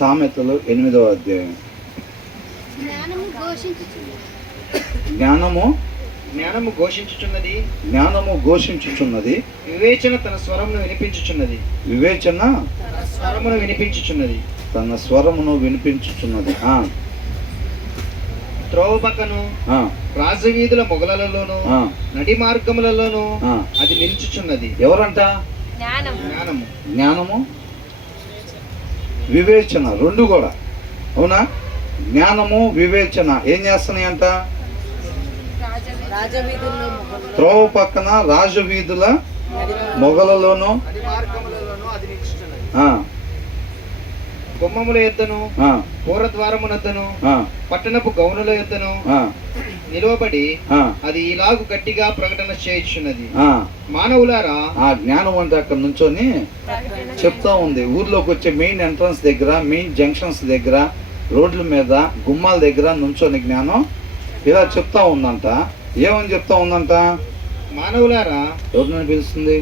సామెతలు 8వ అధ్యాయం. జ్ఞానము ఘోషించుచున్నది. వివేచన తన స్వరమును వినిపించుచున్నది. త్రోవ పక్కను రాజవీధుల మొగలలోను నడి మార్గములలోను అది నిలుచుచున్నది. ఎవరంట? జ్ఞానము వివేచన రెండు కూడా. అవునా? జ్ఞానము వివేచన ఏం చేస్తున్నాయంట? త్రోవ పక్కన రాజవీధుల మొగలలోను గుమ్మముల ఎద్దను పూరద్వారమునద్దను పట్టణపు గౌనుల ఎద్దను నిలవబడి అది ఇలాగు గట్టిగా ప్రకటన చేయుచున్నది. మానవులారా, ఆ జ్ఞానం అంటే అక్కడ నుంచొని చెప్తా ఉంది. ఊర్లోకి వచ్చే మెయిన్ ఎంట్రన్స్ దగ్గర, మెయిన్ జంక్షన్స్ దగ్గర, రోడ్ల మీద, గుమ్మాల దగ్గర నుంచొని జ్ఞానం ఇలా చెప్తా ఉందంట. ఏమని చెప్తా ఉందంట? మానవులారా. ఎవరిని పిలుస్తుంది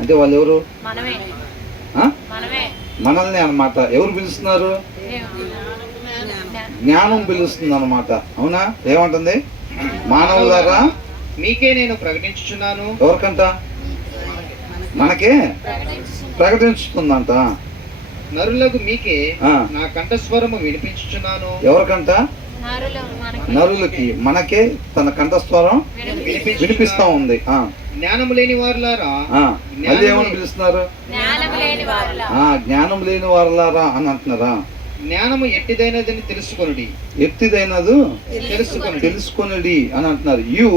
అంటే వాళ్ళు ఎవరు? మనల్ని అన్నమాట. ఎవరు పిలుస్తున్నారు? జ్ఞానం పిలుస్తుంది అన్నమాట. అవునా? ఏమంటుంది? మానవులారా మీకే నేను ప్రకటించుచున్నాను. ఎవరికంట? మనకే ప్రకటించుతుందంట. నరులకు మీకే నా కంఠస్వరము వినిపించుచున్నాను. ఎవరికంట? నరులకి, మనకే తన కంఠస్వరం వినిపిస్తా ఉంది. జ్ఞానం లేని వారులారా. మళ్ళీ ఏమని పిలుస్తున్నారు? జ్ఞానం లేని వారులారా అని అంటున్నారా? జ్ఞానము ఎట్టిదైనదని తెలుసుకొనుడి. ఎట్టిదైనదు తెలుసుకొనుడి అని అంటున్నారు. యు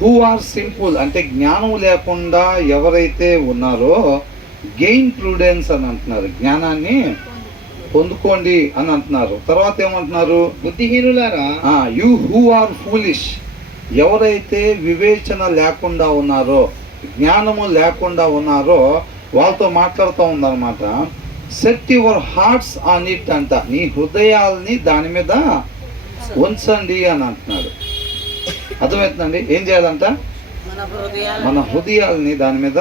హూ ఆర్ సింపుల్ అంటే జ్ఞానం లేకుండా ఎవరైతే ఉన్నారో గెయిన్ ప్రూడెన్స్ అని అంటున్నారు. జ్ఞానాన్ని పొందుకోండి అని అంటున్నారు. తర్వాత ఏమంటున్నారు? బుద్ధిహీనులారా. యు హూ ఆర్ ఫూలిష్ ఎవరైతే వివేచన లేకుండా ఉన్నారో, జ్ఞానము లేకుండా ఉన్నారో వాళ్ళతో మాట్లాడుతూ ఉందన్నమాట. Set your hearts on it అంట. నీ హృదయాల్ని దాని మీద ఉంచండి అని అంటున్నాడు. అర్థమవుతుందండి? ఏం చేయాలంట? మన హృదయాల్ని దాని మీద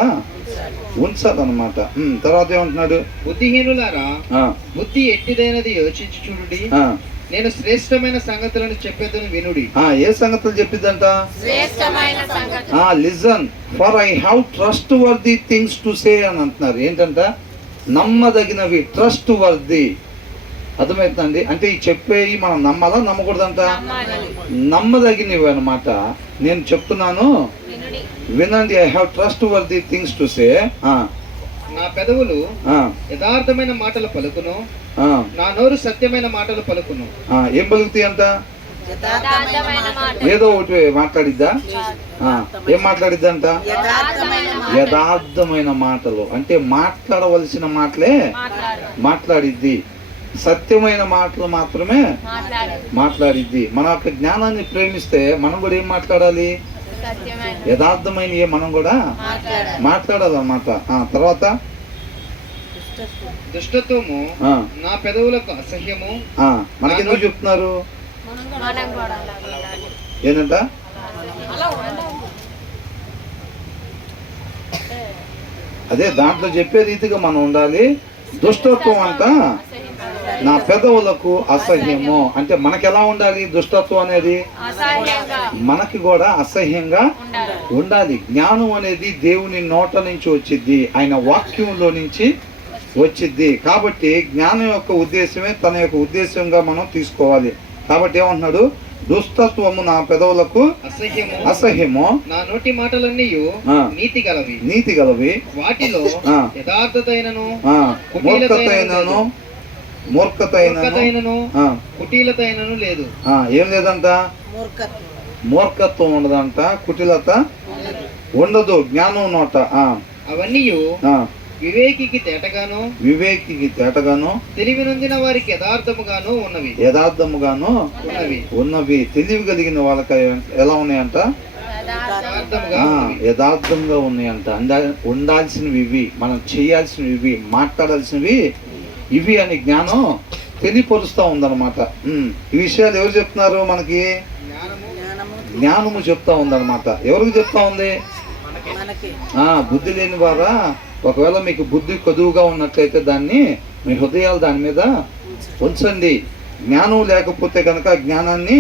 ఉంచాలన్నమాట. తర్వాత ఏమంటున్నాడు? బుద్ధిహీనులారా, బుద్ధి ఎట్టిదైనది యోచించి చూడండి. నేను శ్రేష్టమైన సంగతులను చెప్పేదని వినుడి. ఏ సంగతులు చెప్పిద్దంట? Listen for I have trustworthy things to say అని అంటున్నారు. ఏంటంట? నమ్మదగినవి, ట్రస్ట్ వర్ది. అర్థమవుతుందండి? అంటే ఈ చెప్పేవి మనం నమ్మాలా, నమ్మకూడదంట? నమ్మదగినవి అనమాట. నేను చెప్తున్నాను, వినండి. I have trustworthy things to సే. నా పెదవులు యథార్థమైన మాటలు పలుకును, నా నోరు సత్యమైన మాటలు పలుకును. ఏం పలుకుతాయి అంట? ఏదో ఒకటి మాట్లాడిద్దా? ఏం మాట్లాడిద్దంట? యథార్థమైన మాటలు. అంటే మాట్లాడవలసిన మాటలే మాట్లాడిద్ది. సత్యమైన మాటలు మాత్రమే మాట్లాడిద్ది. మన యొక్క జ్ఞానాన్ని ప్రేమిస్తే మనం కూడా ఏం మాట్లాడాలి? యథార్థమైన మనం కూడా మాట్లాడాలన్నమాట. తర్వాత దుష్టత్వము నా పెదవులకు అసహ్యము. మనకెందుకు చెప్తున్నారు? ఏంటంట? అదే దాంట్లో చెప్పే రీతిగా మనం ఉండాలి. దుష్టత్వం అంట నా పెదవులకు అసహ్యము అంటే మనకి ఎలా ఉండాలి? దుష్టత్వం అనేది మనకి కూడా అసహ్యంగా ఉండాలి. జ్ఞానం అనేది దేవుని నోట నుంచి వచ్చిద్ది, ఆయన వాక్యంలో నుంచి వచ్చిద్ది. కాబట్టి జ్ఞానం యొక్క ఉద్దేశమే తన యొక్క ఉద్దేశంగా మనం తీసుకోవాలి. కాబట్టి ఏమంటున్నాడు? దుష్టత్వము నా పెదవులకు అసహ్యము, నా నోటి మాటలన్నీ నీతి గలవి, వాటిలో యథార్థతైనను మూర్ఖతైనను కుటిలతైనను లేదు. ఏం లేదంట? మూర్ఖత్వం ఉండదంట, కుటిలత ఉండదు జ్ఞానం నోట. అవన్నీ వివేకికి తేటగాను తెలివి నొందిన వారికి యథార్థముగాను ఉన్నవి. తెలివి కలిగిన వాళ్ళకి ఎలా ఉన్నాయంట? యథార్థంగా ఉన్నాయంట. ఉండాల్సినవి ఇవి, మనం చేయాల్సినవి ఇవి, మాట్లాడాల్సినవి ఇవి అని జ్ఞానం తెలియపరుస్తూ ఉందన్నమాట. ఈ విషయాలు ఎవరు చెప్తున్నారు మనకి? జ్ఞానము చెప్తా ఉందన్నమాట. ఎవరికి చెప్తా ఉంది? బుద్ధి లేని వారా. ఒకవేళ మీకు బుద్ధి కొదువుగా ఉన్నట్లయితే దాన్ని మీ హృదయాలు దాని మీద ఉంచండి. జ్ఞానం లేకపోతే కనుక జ్ఞానాన్ని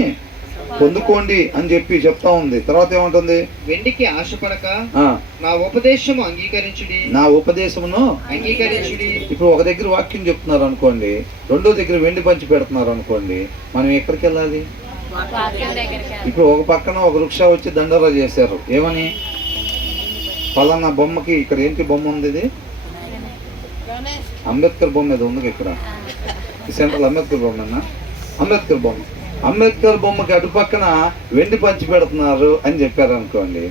పొందుకోండి అని చెప్పి చెప్తా ఉంది. తర్వాత ఏమంటుంది? వెండికి ఆశపడక ఆ, నా ఉపదేశము అంగీకరించుడి, నా ఉపదేశమును అంగీకరించుడి. ఇప్పుడు ఒక దగ్గర వాక్యం చెప్తున్నారు అనుకోండి, రెండో దగ్గర వెండి పంచి పెడుతున్నారు అనుకోండి, మనం ఎక్కడికి వెళ్ళాలి? ఇప్పుడు ఒక పక్కన ఒక వృక్ష వచ్చి దండోరా చేశారు. ఏమని? పలానా బొమ్మకి ఇక్కడ ఏంటి బొమ్మ ఉంది? ఇది అంబేద్కర్ బొమ్మ ఏదో ఉంది ఇక్కడ, ఈ సెంట్రల్ అంబేద్కర్ బొమ్మనా? అంబేద్కర్ బొమ్మ. అంబేద్కర్ బొమ్మకి అటు పక్కన వెండి పంచి పెడుతున్నారు అని చెప్పారు అనుకోండి.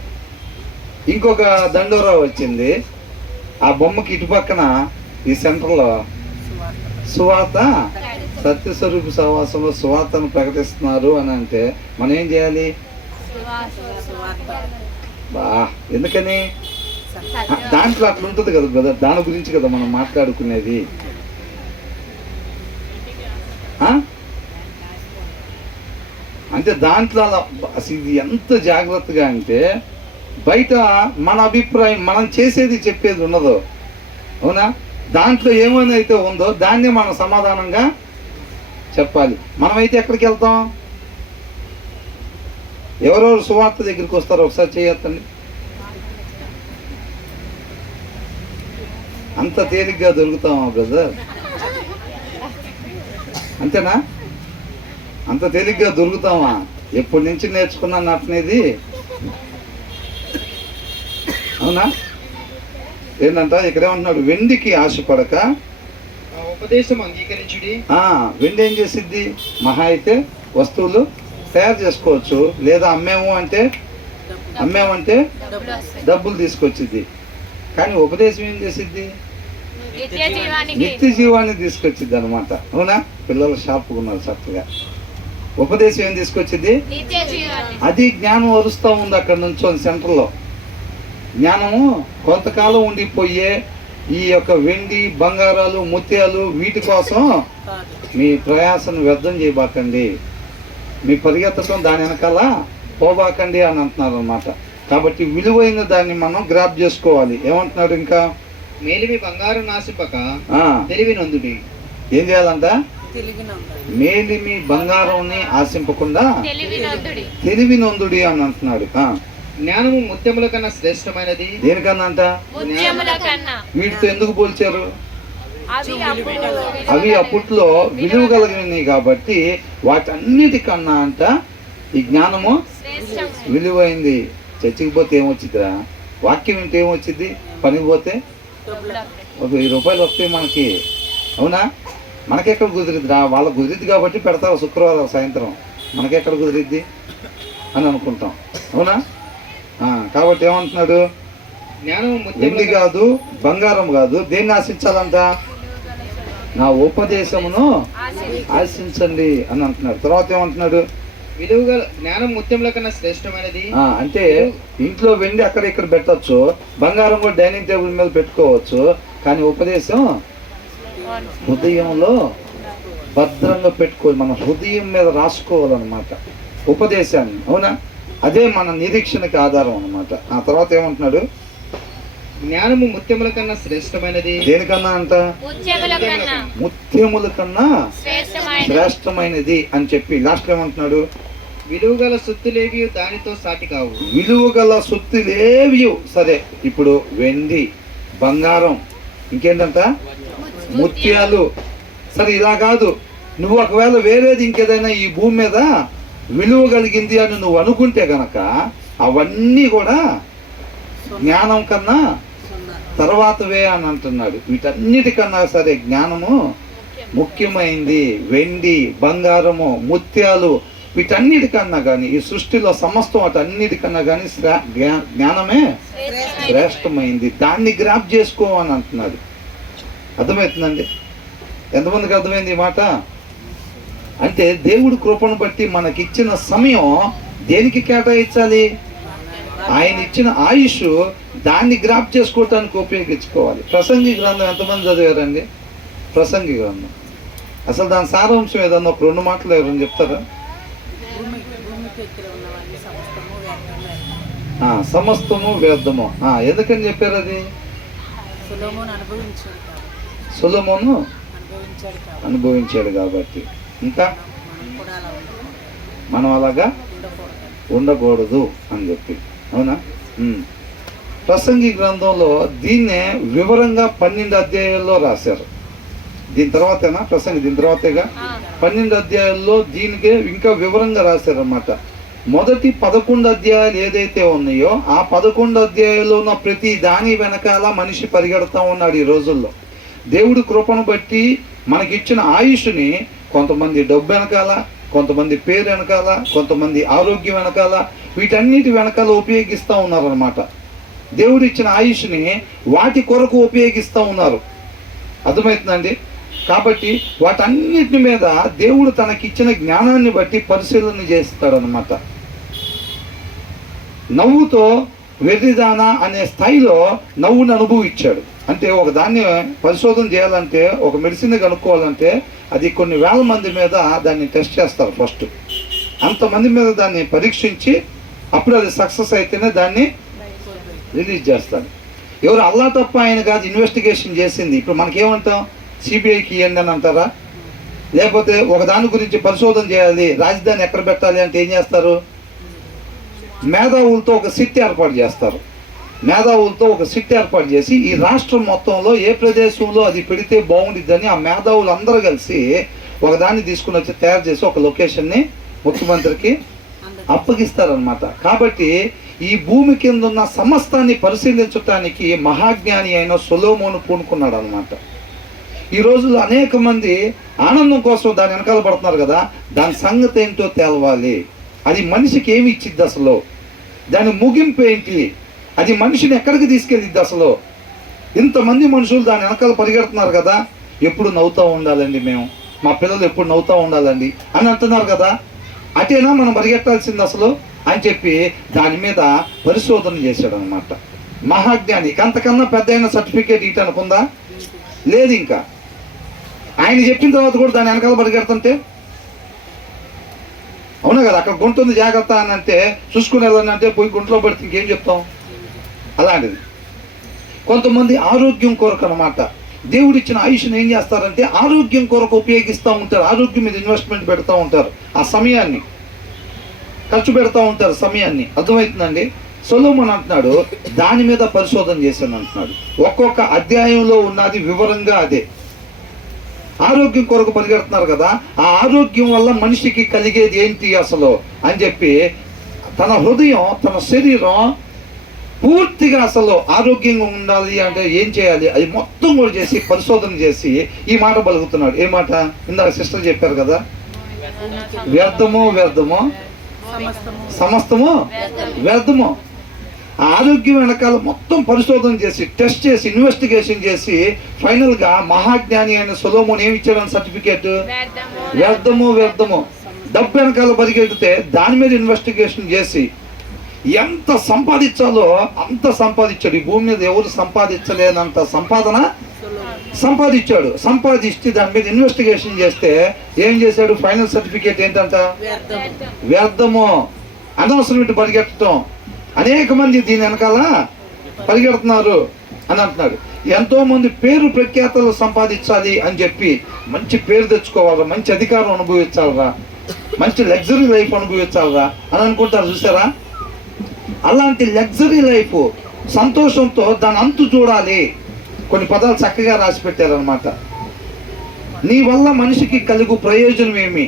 ఇంకొక దండోరా వచ్చింది, ఆ బొమ్మకి ఇటు పక్కన ఈ సెంటర్లో సువార్త, సత్యస్వరూప సహవాసంలో సువార్తను ప్రకటిస్తున్నారు అని అంటే మనం ఏం చేయాలి? బా, ఎందుకని? దాంట్లో అట్లా ఉంటుంది కదా బ్రదర్, దాని గురించి కదా మనం మాట్లాడుకునేది. అంటే దాంట్లో అలా అసలు ఇది ఎంత జాగ్రత్తగా అంటే బయట మన అభిప్రాయం, మనం చేసేది చెప్పేది ఉన్నదో, అవునా? దాంట్లో ఏమైనా అయితే ఉందో దాన్నే మనం సమాధానంగా చెప్పాలి. మనమైతే ఎక్కడికి వెళ్తాం? ఎవరెవరు సువార్త దగ్గరికి వస్తారో ఒకసారి చేయొద్దండి. అంత తేలిగ్గా దొరుకుతామా బ్రదర్? అంతేనా? అంత తేలిగ్గా దొరుకుతామా? ఎప్పటి నుంచి నేర్చుకున్నాను అట్నేది, అవునా? ఏంటంట ఇక్కడ ఏమంటున్నాడు? వెండికి ఆశపడక నా ఉపదేశం అంగీకరించుడి. వెండి ఏం చేసిద్ది? మహా అయితే వస్తువులు తయారు చేసుకోవచ్చు, లేదా అమ్మేమంటే డబ్బులు తీసుకొచ్చిద్ది. కానీ ఉపదేశం ఏం చేసిద్ది? నిత్య జీవాన్ని తీసుకొచ్చిద్ది అనమాట, అవునా? పిల్లలు షార్ప్గా ఉన్నారు చక్కగా. ఉపదేశం ఏం తీసుకొచ్చింది? అది జ్ఞానం వరుస్తూ ఉంది అక్కడ నుంచి సెంటర్లో. జ్ఞానము కొంతకాలం ఉండిపోయే ఈ యొక్క వెండి, బంగారాలు, ముత్యాలు వీటి కోసం మీ ప్రయాసను వ్యర్థం చేయబాకండి, మీ పరిగెత్తడం దాని వెనకాల పోబాకండి అని అంటున్నారు అనమాట. కాబట్టి విలువైన దాన్ని మనం గ్రాప్ చేసుకోవాలి. ఏమంటున్నాడు ఇంకా? మేలిమి బంగారం నాశింపక తెలివి నందుడి. ఏం చేయాలంట? మేలిమి బంగారంని ఆశింపకుండా తెలివి నొందుడి అని అంటున్నాడు. జ్ఞానము ముత్యముల కన్నా శ్రేష్టమైనది. దేనికన్నా అంట? వీటితో ఎందుకు పోల్చారు? అవి అప్పట్లో విలువ కలిగినవి కాబట్టి వాటన్నిటికన్నా అంట ఈ జ్ఞానము విలువైంది. చర్చికి పోతే ఏమొచ్చిద్దిరా? వాక్యం వింటే ఏమొచ్చింది? పనికి పోతే ఒక 1000 రూపాయలు వస్తాయి మనకి, అవునా? మనకెక్కడ కుదిరిద్దిరా? వాళ్ళకు కుదిరిద్ది కాబట్టి పెడతారు శుక్రవారం సాయంత్రం, మనకెక్కడ కుదిరిద్ది అని అనుకుంటాం, అవునా? కాబట్టి ఏమంటున్నాడు? వెండి కాదు, బంగారం కాదు, దేన్ని ఆశించాలంట? నా ఉపదేశమును ఆశించండి అని అంటున్నాడు. తర్వాత ఏమంటున్నాడు? విలువగల జ్ఞానం ముత్యముల కన్నా శ్రేష్టమైనది. అంటే ఇంట్లో వెండి అక్కడ ఇక్కడ పెట్టచ్చు, బంగారం కూడా డైనింగ్ టేబుల్ మీద పెట్టుకోవచ్చు, కానీ ఉపదేశం హృదయంలో భద్రంగా పెట్టుకోవాలి. మన హృదయం మీద రాసుకోవాలన్నమాట ఉపదేశాన్ని, అవునా? అదే మన నిరీక్షణకి ఆధారం అన్నమాట. ఆ తర్వాత ఏమంటున్నాడు? జ్ఞానము ముత్యముల కన్నా శ్రేష్టమైనది. దేనికన్నా అంట? ముత్యముల కన్నా శ్రేష్టమైనది అని చెప్పి లాస్ట్ ఏమంటున్నాడు? విలువగల సొత్తులేవి దానితో సాటి కావు. విలువగల సొత్తులేవి, సరే ఇప్పుడు వెండి, బంగారం, ఇంకేంటంట? ముత్యాలు. సరే ఇలా కాదు, నువ్వు ఒకవేళ వేరేది ఇంకేదైనా ఈ భూమి మీద విలువ కలిగింది అని నువ్వు అనుకుంటే గనక అవన్నీ కూడా జ్ఞానం కన్నా తర్వాతవే అని అంటున్నాడు. వీటన్నిటికన్నా సరే జ్ఞానము ముఖ్యమైంది. వెండి, బంగారము, ముత్యాలు వీటన్నిటికన్నా కానీ, ఈ సృష్టిలో సమస్తం వాటన్నిటికన్నా కానీ జ్ఞానమే శ్రేష్టమైంది. దాన్ని గ్రాప్ చేసుకో అని అంటున్నాడు. అర్థమవుతుందండి? ఎంతమందికి అర్థమైంది ఈ మాట? అంటే దేవుడు కృపను బట్టి మనకిచ్చిన సమయం దేనికి కేటాయించాలి? ఆయన ఇచ్చిన ఆయుష్ దాన్ని గ్రాప్ చేసుకోవటానికి ఉపయోగించుకోవాలి. ప్రసంగి గ్రంథం ఎంతమంది చదివారండి? ప్రసంగి గ్రంథం అసలు దాని సారాంశం ఏదన్నా ఒక 2 మాటలు ఎవరైనా చెప్తారా? సమస్తము వ్యర్థము. ఎందుకని చెప్పారు అది? సొలొమోను అనుభవించాడు కాబట్టి ఇంకా మనం అలాగా ఉండకూడదు అని చెప్పి. అవునా? ప్రసంగి గ్రంథంలో దీన్నే వివరంగా 12 అధ్యాయాల్లో రాశారు. దీని తర్వాతేనా ప్రసంగి? దీని తర్వాతేగా 12 అధ్యాయాల్లో దీనికే ఇంకా వివరంగా రాశారన్నమాట. మొదటి 11 అధ్యాయాలు ఏదైతే ఉన్నాయో ఆ 11 అధ్యాయాల్లో ఉన్న ప్రతి దాని వెనకాల మనిషి పరిగెడతా ఉన్నాడు. ఈ రోజుల్లో దేవుడి కృపను బట్టి మనకిచ్చిన ఆయుష్ని కొంతమంది డబ్బు వెనకాల, కొంతమంది పేరు వెనకాల, కొంతమంది ఆరోగ్యం వెనకాల, వీటన్నిటి వెనకాల ఉపయోగిస్తూ ఉన్నారనమాట. దేవుడు ఇచ్చిన ఆయుష్ని వాటి కొరకు ఉపయోగిస్తూ ఉన్నారు. అర్థమవుతుందండి? కాబట్టి వాటన్నిటి మీద దేవుడు తనకిచ్చిన జ్ఞానాన్ని బట్టి పరిశీలన చేస్తాడనమాట. నవ్వుతో వెర్రిదానా అనే స్థాయిలో నవ్వుని అనుభవించాడు. అంటే ఒక దాన్ని పరిశోధన చేయాలంటే, ఒక మెడిసిన్ కనుక్కోవాలంటే అది కొన్ని వేల మంది మీద దాన్ని టెస్ట్ చేస్తారు. ఫస్ట్ అంతమంది మీద దాన్ని పరీక్షించి అప్పుడు అది సక్సెస్ అయితేనే దాన్ని రిలీజ్ చేస్తారు. ఎవరు అల్లా తప్ప ఆయన కాదు ఇన్వెస్టిగేషన్ చేసింది. ఇప్పుడు మనకేమంటాం? సిబిఐకి ఇవ్వండి అని అంటారా? లేకపోతే ఒక దాని గురించి పరిశోధన చేయాలి, రాజధాని ఎక్కడ పెట్టాలి అంటే ఏం చేస్తారు? మేధావులతో ఒక సిట్ ఏర్పాటు చేస్తారు. మేధావులతో ఒక సిట్ ఏర్పాటు చేసి ఈ రాష్ట్రం మొత్తంలో ఏ ప్రదేశంలో అది పెడితే బాగుండిద్దని ఆ మేధావులు అందరూ కలిసి ఒకదాన్ని తీసుకుని వచ్చి తయారు చేసి ఒక లొకేషన్ని ముఖ్యమంత్రికి అప్పగిస్తారనమాట. కాబట్టి ఈ భూమి కింద ఉన్న సమస్తాన్ని పరిశీలించడానికి మహాజ్ఞాని అయిన సొలొమోను పూనుకున్నాడు అనమాట. ఈ రోజుల్లో అనేక మంది ఆనందం కోసం దాని వెనకాల పడుతున్నారు కదా. దాని సంగతి ఏంటో తెలవాలి. అది మనిషికి ఏమి ఇచ్చిద్ది అసలు? దాని ముగింపు ఏంటి? అది మనిషిని ఎక్కడికి తీసుకెళ్ళిద్ది అసలు? ఇంతమంది మనుషులు దాని వెనకాల పరిగెడుతున్నారు కదా. ఎప్పుడు నవ్వుతూ ఉండాలండి మేము, మా పిల్లలు ఎప్పుడు నవ్వుతూ ఉండాలండి అని అంటున్నారు కదా. అటేనా మనం పరిగెట్టాల్సింది అసలు అని చెప్పి దాని మీద పరిశోధన చేశాడు అనమాట మహాజ్ఞానికి. అంతకన్నా పెద్ద అయిన సర్టిఫికేట్ ఇటు అనుకుందా? లేదు. ఇంకా ఆయన చెప్పిన తర్వాత కూడా దాని వెనకాల పరిగెడుతుంటే అవునా కదా. అక్కడ గుంట ఉంది జాగ్రత్త అని అంటే చూసుకుని వెళ్ళని అంటే పోయి గుంటలో పడితే ఇంకేం చెప్తాం? అలాంటిది. కొంతమంది ఆరోగ్యం కొరకు అనమాట దేవుడు ఇచ్చిన ఆయుష్ని ఏం చేస్తారంటే ఆరోగ్యం కొరకు ఉపయోగిస్తూ ఉంటారు. ఆరోగ్యం మీద ఇన్వెస్ట్మెంట్ పెడతా ఉంటారు. ఆ సమయాన్ని ఖర్చు పెడతా ఉంటారు, సమయాన్ని. అర్థమవుతుందండి? సొలొమోను అంటున్నాడు దాని మీద పరిశోధన చేశాను అంటున్నాడు. ఒక్కొక్క అధ్యాయంలో ఉన్నది వివరంగా అదే. ఆరోగ్యం కొరకు పరిగెడుతున్నారు కదా, ఆ ఆరోగ్యం వల్ల మనిషికి కలిగేది ఏంటి అసలు అని చెప్పి తన హృదయం, తన శరీరం పూర్తిగా అసలు ఆరోగ్యంగా ఉండాలి అంటే ఏం చేయాలి అది మొత్తం కూడా చేసి పరిశోధన చేసి ఈ మాట పలుకుతున్నాడు. ఏ మాట? ఇందాక సిస్టర్ చెప్పారు కదా, వ్యర్థము వ్యర్థము సమస్తము వ్యర్థము. ఆరోగ్యం వెనకాల మొత్తం పరిశోధన చేసి టెస్ట్ చేసి ఇన్వెస్టిగేషన్ చేసి ఫైనల్గా మహాజ్ఞాని అయిన సొలొమోను ఏమి ఇచ్చాడని సర్టిఫికేట్? వ్యర్థము వ్యర్థము. డబ్బు వెనకాల పరిగెడితే దాని మీద ఇన్వెస్టిగేషన్ చేసి ఎంత సంపాదించాలో అంత సంపాదించాడు. ఈ భూమి మీద ఎవరు సంపాదించలేనంత సంపాదన సంపాదించాడు. సంపాదిస్తే దాని మీద ఇన్వెస్టిగేషన్ చేస్తే ఏం చేశాడు? ఫైనల్ సర్టిఫికేట్ ఏంటంట? వ్యర్థము. అనవసరం ఇటు పరిగెట్టడం. అనేక మంది దీని వెనకాల పరిగెడుతున్నారు అని అంటున్నాడు. ఎంతో మంది పేరు ప్రఖ్యాతలు సంపాదించాలి అని చెప్పి మంచి పేరు తెచ్చుకోవాలరా, మంచి అధికారం అనుభవించాలరా, మంచి లగ్జరీ లైఫ్ అనుభవించాలరా అని అనుకుంటారు. చూసారా? అలాంటి లగ్జరీ లైఫ్ సంతోషంతో దాని అంతు చూడాలి. కొన్ని పదాలు చక్కగా రాసి పెట్టారనమాట. నీ వల్ల మనిషికి కలుగు ప్రయోజనం ఏమి?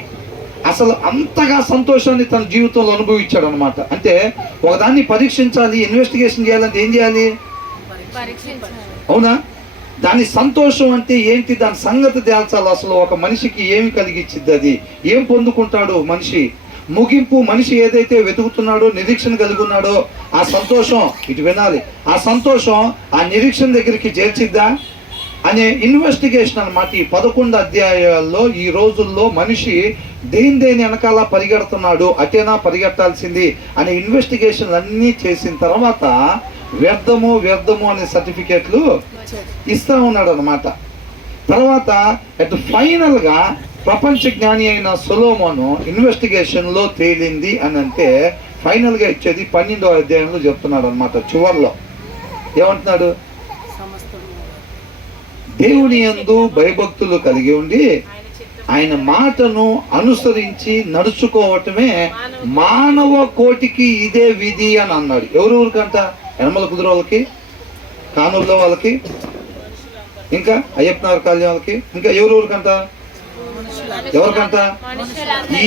అసలు అంతగా సంతోషాన్ని తన జీవితంలో అనుభవించాడు అనమాట. అంటే ఒకదాన్ని పరీక్షించాలి, ఇన్వెస్టిగేషన్ చేయాలంటే ఏం చేయాలి? అవునా? దాని సంతోషం అంటే ఏంటి? దాని సంగతి తేల్చాలి. అసలు ఒక మనిషికి ఏమి కలిగించిద్ది, అది ఏం పొందుకుంటాడు మనిషి, ముగింపు. మనిషి ఏదైతే వెతుకుతున్నాడో, నిరీక్షణ కలిగి ఉన్నాడో ఆ సంతోషం ఇటు వినాలి. ఆ సంతోషం ఆ నిరీక్షణ దగ్గరికి చేర్చిద్దా అనే ఇన్వెస్టిగేషన్ అనమాట. ఈ 11 అధ్యాయాల్లో ఈ రోజుల్లో మనిషి దేని వెనకాల పరిగెడుతున్నాడు, అటేనా పరిగెట్టాల్సింది అనే ఇన్వెస్టిగేషన్ అన్నీ చేసిన తర్వాత వ్యర్థము వ్యర్థము అనే సర్టిఫికేట్లు ఇస్తా ఉన్నాడు అనమాట. తర్వాత అటు ఫైనల్గా ప్రపంచ జ్ఞాని అయిన సొలొమోను ఇన్వెస్టిగేషన్లో తేలింది అని అంటే ఫైనల్గా ఇచ్చేది 12వ అధ్యాయంలో చెప్తున్నాడు అనమాట. చివర్లో ఏమంటున్నాడు? దేవుని యందు భయభక్తులు కలిగి ఉండి ఆయన మాటను అనుసరించి నడుచుకోవటమే మానవ కోటికి ఇదే విధి అని అన్నాడు. ఎవరెవరికంట? యనమల కుదురు వాళ్ళకి, కానూరులో వాళ్ళకి, ఇంకా అయ్యప్పనగర్ కాలనీ వాళ్ళకి, ఇంకా ఎవరెవరికంట? ఎవరికంట?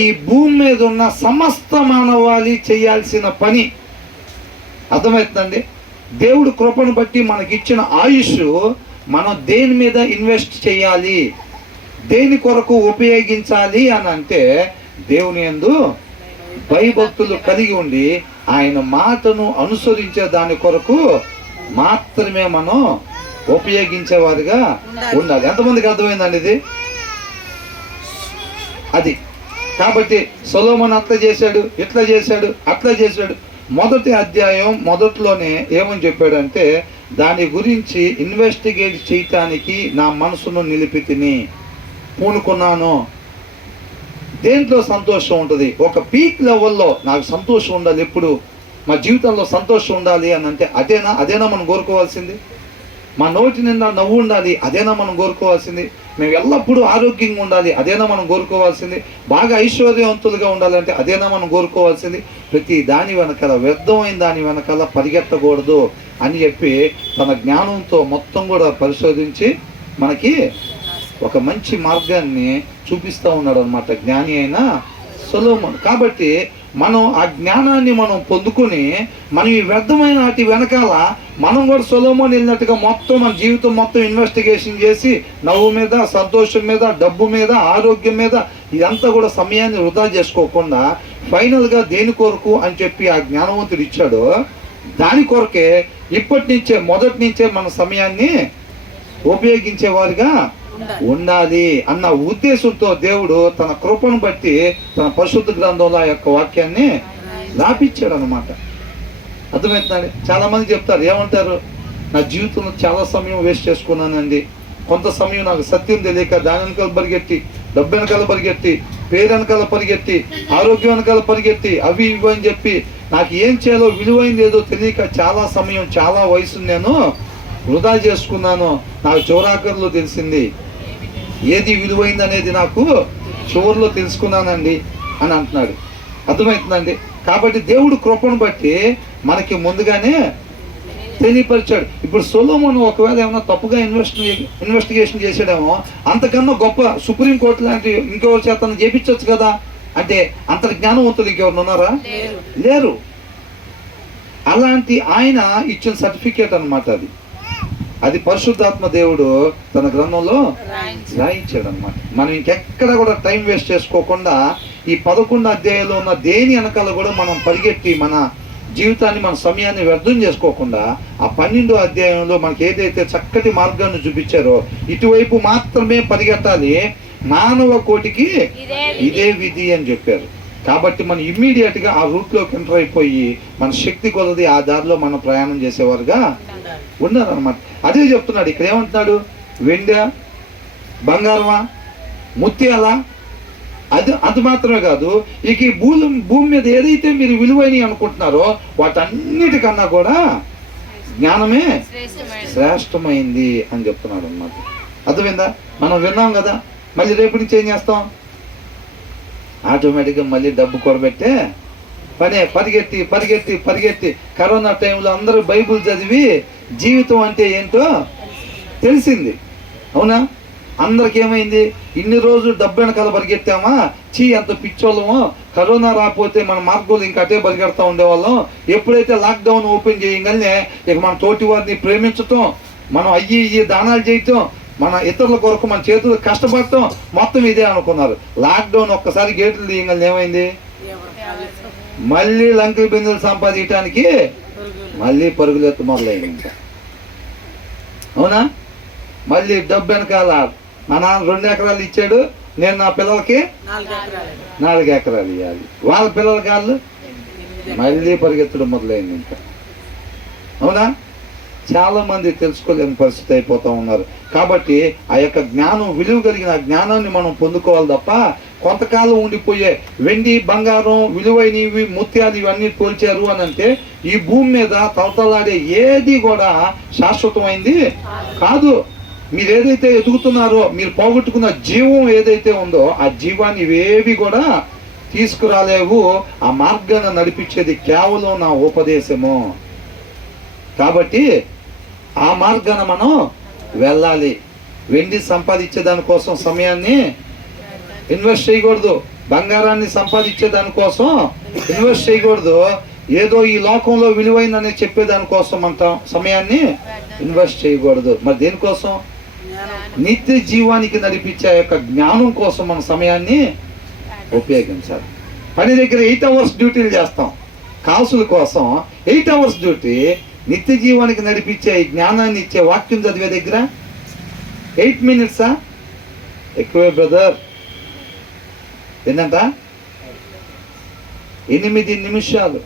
ఈ భూమి మీద ఉన్న సమస్త మానవాళి చేయాల్సిన పని. అర్థమవుతుందండి? దేవుడు కృపను బట్టి మనకిచ్చిన ఆయుష్ మనం దేని మీద ఇన్వెస్ట్ చేయాలి, దేని కొరకు ఉపయోగించాలి అని అంటే దేవుని యందు భయభక్తులు కలిగి ఉండి ఆయన మాటను అనుసరించే దాని కొరకు మాత్రమే మనం ఉపయోగించేవారుగా ఉండాలి. ఎంతమందికి అర్థమైందండి ఇది? అది కాబట్టి సొలొమోను అట్లా చేశాడు, ఇట్లా చేశాడు, అట్లా చేశాడు. మొదటి అధ్యాయం మొదట్లోనే ఏమని చెప్పాడంటే, దాని గురించి ఇన్వెస్టిగేట్ చేయటానికి నా మనసును నిలిపి తిని పూనుకున్నాను. దేంట్లో సంతోషం ఉంటుంది? ఒక పీక్ లెవెల్లో నాకు సంతోషం ఉండాలి, ఎప్పుడు మా జీవితంలో సంతోషం ఉండాలి అని అంటే అదేనా మనం కోరుకోవాల్సింది? మా నోటి నిండా నవ్వు ఉండాలి, అదేనా మనం కోరుకోవాల్సింది? మేము ఎల్లప్పుడూ ఆరోగ్యంగా ఉండాలి, అదేనా మనం కోరుకోవాల్సింది? బాగా ఐశ్వర్యవంతులుగా ఉండాలంటే అదేనా మనం కోరుకోవాల్సింది? ప్రతి దాని వెనకాల, వ్యర్థమైన దాని వెనకాల పరిగెత్తకూడదు అని చెప్పి తన జ్ఞానంతో మొత్తం కూడా పరిశోధించి మనకి ఒక మంచి మార్గాన్ని చూపిస్తూ ఉన్నాడు అన్నమాట జ్ఞాని అయిన సొలొమోను. కాబట్టి మనం ఆ జ్ఞానాన్ని మనం పొందుకొని మనం ఈ వ్యర్థమైన వాటి వెనకాల మనం కూడా సొలొమోను వెళ్ళినట్టుగా మొత్తం మన జీవితం మొత్తం ఇన్వెస్టిగేషన్ చేసి నవ్వు మీద, సంతోషం మీద, డబ్బు మీద, ఆరోగ్యం మీద ఇదంతా కూడా సమయాన్ని వృధా చేసుకోకుండా ఫైనల్గా దేని కొరకు అని చెప్పి ఆ జ్ఞానవంతుడు ఇచ్చాడో దాని కొరకే ఇప్పటి నుంచే, మొదటి నుంచే మన సమయాన్ని ఉపయోగించేవారుగా ఉండాలి అన్న ఉద్దేశంతో దేవుడు తన కృపను బట్టి తన పరిశుద్ధ గ్రంథంలో ఆ యొక్క వాక్యాన్ని రాపిచ్చాడు అనమాట. అర్థమవుతుందండి? చాలా మంది చెప్తారు, ఏమంటారు, నా జీవితంలో చాలా సమయం వేస్ట్ చేసుకున్నానండి, కొంత సమయం నాకు సత్యం తెలియక దాని వెనకాల పరిగెత్తి, డబ్బు వెనకాల పరిగెత్తి, పేరు వెనకాల పరిగెత్తి, ఆరోగ్యం వెనకాల పరిగెత్తి, అవి ఇవి అని చెప్పి నాకు ఏం చేయాలో విలువైంది ఏదో తెలియక చాలా సమయం, చాలా వయసు నేను వృధా చేసుకున్నాను. నాకు చివరాఖరులో తెలిసింది ఏది విలువైంది అనేది, నాకు చివరిలో తెలుసుకున్నానండి అని అంటున్నాడు. అర్థమవుతుందండి? కాబట్టి దేవుడు కృపను బట్టి మనకి ముందుగానే తెలియపరిచాడు. ఇప్పుడు సొలొమోను ఒకవేళ ఏమైనా తప్పుగా ఇన్వెస్టిగేషన్ చేసాడేమో, అంతకన్నా గొప్ప సుప్రీంకోర్టు లాంటి ఇంకెవరి చేత చేపించవచ్చు కదా. అంటే అంత జ్ఞానవంతులు ఇంకెవరు ఉన్నారా? లేరు. అలాంటి ఆయన ఇచ్చిన సర్టిఫికేట్ అన్నమాట అది పరిశుద్ధాత్మ దేవుడు తన గ్రంథంలో రాయించాడు అనమాట. మనం ఇంకెక్కడ కూడా టైం వేస్ట్ చేసుకోకుండా ఈ 11 అధ్యాయంలో ఉన్న దేని వెనకాల కూడా మనం పరిగెత్తి మన జీవితాన్ని, మన సమయాన్ని వ్యర్థం చేసుకోకుండా ఆ 12వ అధ్యాయంలో మనకి ఏదైతే చక్కటి మార్గాన్ని చూపించారో ఇటువైపు మాత్రమే పరిగెత్తాలి, మానవ కోటికి ఇదే విధి అని చెప్పారు. కాబట్టి మనం ఇమ్మీడియట్గా ఆ రూట్లోకి ఎంటర్ అయిపోయి మన శక్తి కొలది ఆ దారిలో మనం ప్రయాణం చేసేవారుగా ఉన్నారన్నమాట. అదే చెప్తున్నాడు ఇక్కడ. ఏమంటున్నాడు? వెండి, బంగారమా, ముత్యాలా, అది మాత్రమే కాదు, ఇక ఈ భూమి మీద ఏదైతే మీరు విలువైనవి అనుకుంటున్నారో వాటన్నిటికన్నా కూడా జ్ఞానమే శ్రేష్టమైంది అని చెప్తున్నాడు అన్నమాట. అర్థమైందా? మనం విన్నాం కదా. మళ్ళీ రేపు నుంచి ఏం చేస్తాం? ఆటోమేటిక్గా మళ్ళీ డబ్బు కూడబెట్టే పనే, పరిగెత్తి పరిగెత్తి పరిగెత్తి. కరోనా టైంలో అందరూ బైబుల్ చదివి జీవితం అంటే ఏంటో తెలిసింది. అవునా? అందరికి ఏమైంది? ఇన్ని రోజులు డబ్బు వెనకాల పరిగెత్తామా, ఎంత పిచ్చోళ్ళమో, కరోనా రాకపోతే మన మార్గంలో ఇంకా అటే పరిగెడతా ఉండేవాళ్ళం. ఎప్పుడైతే లాక్డౌన్ ఓపెన్ చేయగానే ఇక మన తోటి వారిని ప్రేమించటం, మనం అయ్యి దానాలు చేయటం, మన ఇతరుల కొరకు మన చేతులు కష్టపడటం, మొత్తం ఇదే అనుకున్నారు. లాక్డౌన్ ఒక్కసారి గేట్లు తీయగానే ఏమైంది? మళ్ళీ లంకెల బిందులు సంపాదించడానికి మళ్ళీ పరుగులెత్తు మొదలైంది. ఇంకా అవునా? మళ్ళీ డబ్బు వెనకాల మా నాన్న 2 ఎకరాలు ఇచ్చాడు, నేను నా పిల్లలకి 4 ఎకరాలు ఇవ్వాలి, వాళ్ళ పిల్లల కాళ్ళు మళ్ళీ పరిగెత్తడం మొదలైంది. ఇంకా అవునా? చాలా మంది తెలుసుకోలేని పరిస్థితి అయిపోతూ ఉన్నారు. కాబట్టి ఆ యొక్క జ్ఞానం, విలువ కలిగిన జ్ఞానాన్ని మనం పొందుకోవాలి తప్ప కొంతకాలం ఉండిపోయే వెండి, బంగారం, విలువైనవి, ముత్యాలు ఇవన్నీ పోల్చారు అని అంటే ఈ భూమి మీద తలతలాడే ఏది కూడా శాశ్వతమైంది కాదు. మీరు ఏదైతే ఎదుగుతున్నారో, మీరు పోగొట్టుకున్న జీవం ఏదైతే ఉందో ఆ జీవాన్ని ఇవేవి కూడా తీసుకురాలేవు. ఆ మార్గాన్ని నడిపించేది కేవలం నా ఉపదేశము. కాబట్టి ఆ మార్గాన మనం వెళ్ళాలి. వెండి సంపాదించే దానికోసం సమయాన్ని ఇన్వెస్ట్ చేయకూడదు. బంగారాన్ని సంపాదించే దానికోసం ఇన్వెస్ట్ చేయకూడదు. ఏదో ఈ లోకంలో విలువైందని చెప్పేదానికోసం అంత సమయాన్ని ఇన్వెస్ట్ చేయకూడదు. మరి దేనికోసం? నిత్య జీవానికి నడిపించే ఆ యొక్క జ్ఞానం కోసం మన సమయాన్ని ఉపయోగించాలి. పని దగ్గర 8 అవర్స్ డ్యూటీలు చేస్తాం కాసుల కోసం. 8 అవర్స్ డ్యూటీ నిత్య జీవానికి నడిపించే ఈ జ్ఞానాన్ని ఇచ్చే వాక్యం చదివే దగ్గర 8 మినిట్సా? ఎక్కువే బ్రదర్. ఏంటంట 8 నిమిషాలు.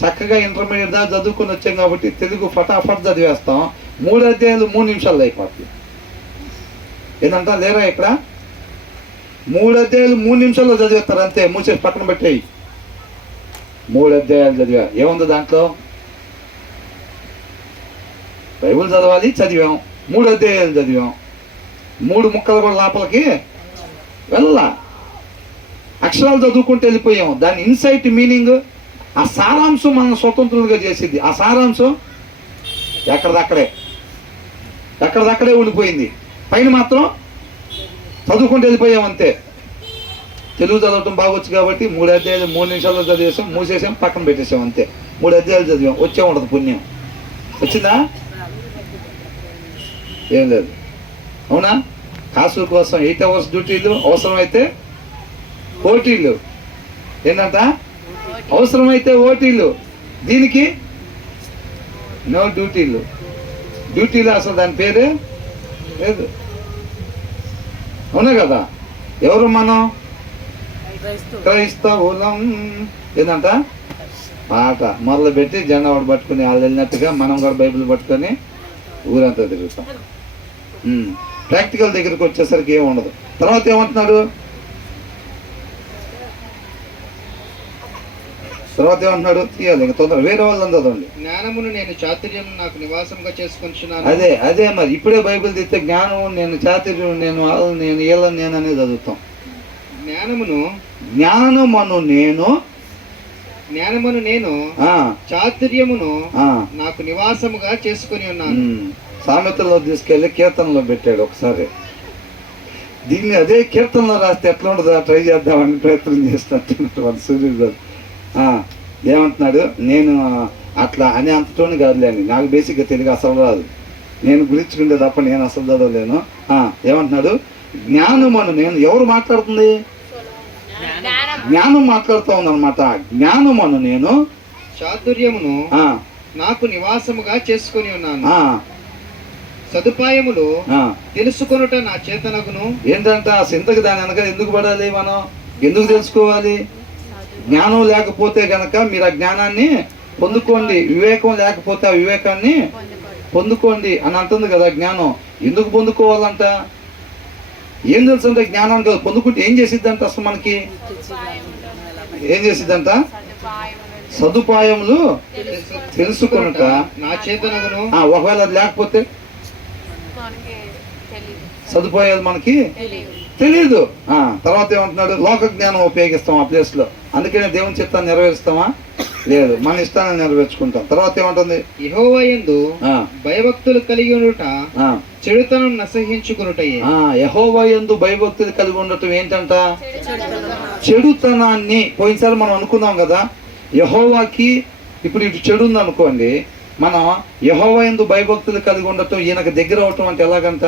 చక్కగా ఇంటర్మీడియట్ దాకా చదువుకొని వచ్చాం కాబట్టి తెలుగు ఫటాఫట్ చదివేస్తాం. 3 అధ్యాయాలు 3 నిమిషాల్లో అయిపోతుంది. ఏంటంట లేరా ఇక్కడ? 3 అధ్యాయాలు 3 నిమిషాల్లో చదివేస్తారు అంతే. మూసేసి పక్కన పెట్టేయి. 3 అధ్యాయాలు చదివా, ఏముంది దాంట్లో? బైబుల్ చదవాలి, చదివాం. 3 అధ్యాయాలు చదివాం. 3 ముక్కలు కూడా లోపలికి వెళ్ళా. అక్షరాలు చదువుకుంటూ వెళ్ళిపోయాం. దాని ఇన్సైట్, మీనింగ్, ఆ సారాంశం మనం స్వతంత్రులుగా చేసింది. ఆ సారాంశం ఎక్కడదక్కడే ఉండిపోయింది. పైన మాత్రం చదువుకుంటూ వెళ్ళిపోయాం అంతే. తెలుగు చదవటం బాగొచ్చు కాబట్టి 3 అధ్యాయాలు 3 నిమిషాల్లో చదివేసాం, మూసేసాం, పక్కన పెట్టేసాం అంతే. 3 అధ్యాయాలు చదివాం, వచ్చే ఉండదు పుణ్యం. వచ్చిందా? ఏం లేదు. అవునా? కాసు కోసం 8 అవర్స్ డ్యూటీలు, అవసరమైతే ఓటీలు. ఏంటంట? అవసరమైతే ఓటీలు. దీనికి నో డ్యూటీలు. డ్యూటీలు అసలు దాని పేరే లేదు. అవునా కదా? ఎవరు మనం? క్రైస్తవులం. ఏంటంట? పాట మొదలు పెట్టి జెండా వాడు పట్టుకుని వాళ్ళు వెళ్ళినట్టుగా మనం కూడా బైబిల్ పట్టుకొని ఊరంతా తిరుగుతాం. ప్రాక్టికల్ దగ్గరికి వచ్చేసరికి ఏమి ఉండదు. తర్వాత ఏమంటున్నాడు? తీయాలి ఇంకా తొందర. వేరే వాళ్ళని చదవండి. జ్ఞానమును నేను చాతుర్యం నాకు నివాసంగా చేసుకొనిచున్నాను. అదే మరి ఇప్పుడే బైబిల్ తీస్తే జ్ఞానం నేను చాతుర్యం నేను ఏళ్ళని నేను అనేది చదువుతాం. జ్ఞానమును నేను చాతుర్యమును నాకు నివాసముగా చేసుకొని ఉన్నాను. సామెతలో తీసుకెళ్లి కీర్తనలో పెట్టాడు ఒకసారి. దీన్ని అదే కీర్తనలో రాస్తే ఎట్లా ఉంటుందా ట్రై చేద్దామని ప్రయత్నం చేస్తున్నట్టు వాళ్ళు సూర్యుడు. ఏమంటున్నాడు? నేను అట్లా అనే అంతటోని కాదులేండి, నాకు బేసిక్గా తెలుగు అసలు రాదు, నేను గురించుకుంటే తప్ప నేను అసలు చదవలేను. ఏమంటున్నాడు? జ్ఞానమును నేను. ఎవరు మాట్లాడుతుంది? జ్ఞానం మాట్లాడుతూ ఉందన్నమాట. జ్ఞానమును నేను చాతుర్యమును నాకు నివాసముగా చేసుకొని ఉన్నాను. సదుపాయములు తెలుసుకొనుట నా చేతనగును. ఏంటంట? సింతకి దాని వెనక ఎందుకు పడాలి? మనం ఎందుకు తెలుసుకోవాలి? జ్ఞానం లేకపోతే గనక మీరు ఆ జ్ఞానాన్ని పొందుకోండి. వివేకం లేకపోతే ఆ వివేకాన్ని పొందుకోండి అని అంటుంది కదా జ్ఞానం. ఎందుకు పొందుకోవాలంట? ఏం తెలుసు అంటే జ్ఞానం కదా. పొందుకుంటే ఏం చేసిద్దంట? అసలు మనకి ఏం చేసిద్దంట? సదుపాయములు తెలుసుకున్నట నా చేతనగును. ఒకవేళ అది లేకపోతే సదుపాయాలు మనకి తెలియదు. తర్వాత ఏమంటున్నాడు? లోక జ్ఞానం ఉపయోగిస్తాం ఆ ప్లేస్ లో. అందుకనే దేవుని చిత్తాన్ని నెరవేరుస్తామా? లేదు, మన ఇష్టాన్ని నెరవేర్చుకుంటాం. తర్వాత ఏమంటుంది? యెహోవా యందు భయభక్తులు కలిగి ఉండుట చెడుతనం నసహించుకునుటయే. యెహోవా యందు భయభక్తులు కలిగి ఉండటం ఏంటంట? చెడుతనాన్ని. పోయినసారి మనం అనుకున్నాం కదా, యెహోవాకి ఇప్పుడు ఇటు చెడు ఉంది అనుకోండి, మనం యెహోవా యందు భయభక్తులు కలిగి ఉండటం, ఈయనకు దగ్గర అవటం అంటే ఎలాగంట?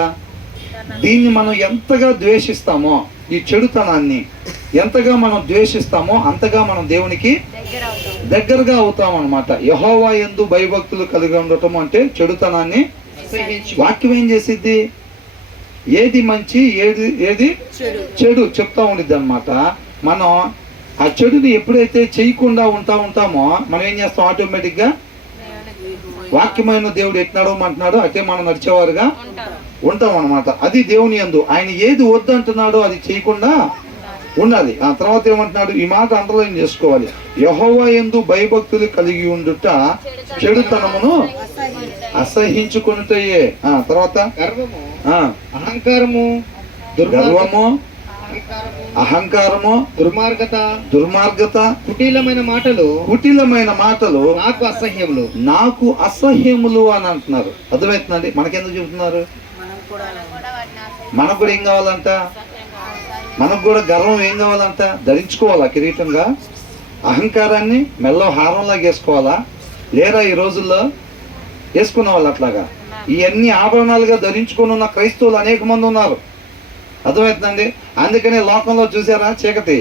దీన్ని మనం ఎంతగా ద్వేషిస్తామో, ఈ చెడుతనాన్ని ఎంతగా మనం ద్వేషిస్తామో అంతగా మనం దేవునికి దగ్గరగా అవుతాం అన్నమాట. యెహోవా యందు భయభక్తులు కలిగి ఉండటం అంటే చెడుతనాన్ని. వాక్యం ఏం చేసిద్ది? ఏది మంచి ఏది చెడు చెప్తా ఉండిద్ది అన్నమాట. మనం ఆ చెడుని ఎప్పుడైతే చేయకుండా ఉంటామో మనం ఏం చేస్తాం? ఆటోమేటిక్గా వాక్యమైన దేవుడు ఎట్లా నడవమంటున్నాడో అటే మనం నడిచేవారుగా ఉంటాం అన్నమాట. అది దేవుని యందు ఆయన ఏది వద్దంటున్నాడో అది చేయకుండా ఉండాలి. ఆ తర్వాత ఏమంటున్నాడు? ఈ మాట అండర్లైన్ చేసుకోవాలి. యెహోవా యందు భయభక్తులు కలిగి ఉండుట చెడుతనమును అసహించుకొనుటయే. తర్వాత ఆ, అహంకారము, గర్వము, అహంకారము, దుర్మార్గత, దుర్మార్గత, కుటీలమైన మాటలు కుటిలమైన మాటలు నాకు అసహ్యములు. నాకు అసహ్యములు అని అంటున్నారు. అర్థమవుతుందండి? మనకెందుకు చెబుతున్నారు? మనకు కూడా ఏం కావాలంట? మనకు కూడా గర్వం ఏం కావాలంట? ధరించుకోవాలా కిరీటంగా? అహంకారాన్ని మెల్లో హారంలాగా వేసుకోవాలా? లేరా ఈ రోజుల్లో వేసుకున్న వాళ్ళు అట్లాగా? ఇవన్నీ ఆభరణాలుగా ధరించుకుని ఉన్న క్రైస్తవులు అనేక మంది ఉన్నారు. అర్థమవుతుందండి? అందుకనే లోకంలో చూసారా చీకటి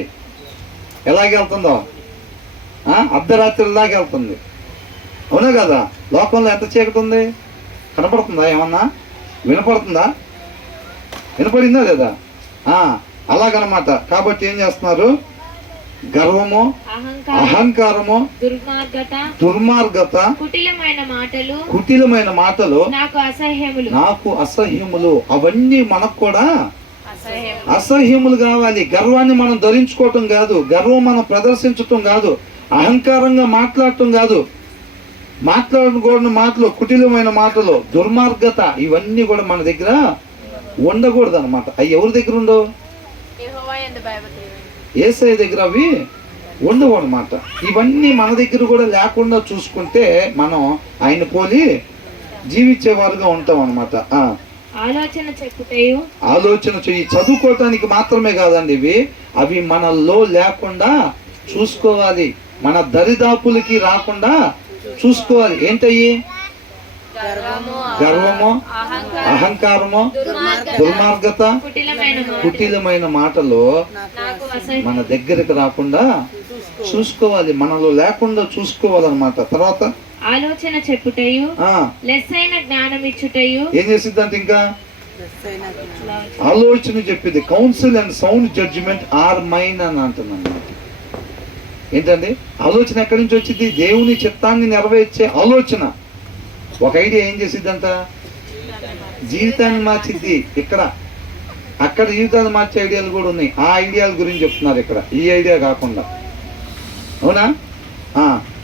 ఎలాగెళ్తుందో? అర్ధరాత్రిలాగా వెళ్తుంది. అవునా కదా? లోకంలో ఎంత చీకటి ఉంది? కనపడుతుందా? ఏమన్నా వినపడుతుందా? వినపడిందా లేదా? అలాగనమాట. కాబట్టి ఏం చేస్తున్నారు? గర్వము, అహంకారము, దుర్మార్గత, కుటిలమైన మాటలు నాకు అసహ్యములు. అవన్నీ మనకు కూడా అసహ్యములు కావాలి. గర్వాన్ని మనం ధరించుకోవటం కాదు, గర్వం మనం ప్రదర్శించటం కాదు, అహంకారంగా మాట్లాడటం కాదు. మాట్లాడకూడని మాటలు, కుటిలమైన మాటలు, దుర్మార్గత, ఇవన్నీ కూడా మన దగ్గర ఉండకూడదు అనమాట. అవి ఎవరి దగ్గర ఉండవు? యేసయ్య దగ్గర అవి ఉండవు అనమాట. ఇవన్నీ మన దగ్గర కూడా లేకుండా చూసుకుంటే మనం ఆయన పోలి జీవించేవారుగా ఉంటాం అనమాట. ఆలోచన చెయ్యి. చదువుకోవటానికి మాత్రమే కాదండి ఇవి, అవి మనలో లేకుండా చూసుకోవాలి. మన దరిదాపులకి రాకుండా చూసుకోవాలి. ఏంటయ్యి? గర్వము, అహంకారము, దుర్మార్గత, కుటిలమైన మాటలు మన దగ్గరకు రాకుండా చూసుకోవాలి. మనలో లేకుండా చూసుకోవాలన్నమాట. తర్వాత ఆలోచన చెప్పుటయు లెస్సైన జ్ఞానం ఇచ్చుటయు. ఏం చేసిద్దంటే ఇంకా ఆలోచన చెప్పింది. Counsel and sound judgement are mine అని అంటున్నాను. ఏంటండి ఆలోచన? ఎక్కడి నుంచి వచ్చింది? దేవుని చిత్తాన్ని నెరవేర్చే ఆలోచన. ఒక ఐడియా ఏం చేసిద్దంట? జీవితాన్ని మార్చిద్ది. ఇక్కడ అక్కడ జీవితాన్ని మార్చే ఐడియాలు కూడా ఉన్నాయి. ఆ ఐడియాల గురించి చెప్తున్నారు ఇక్కడ, ఈ ఐడియా కాకుండా. అవునా?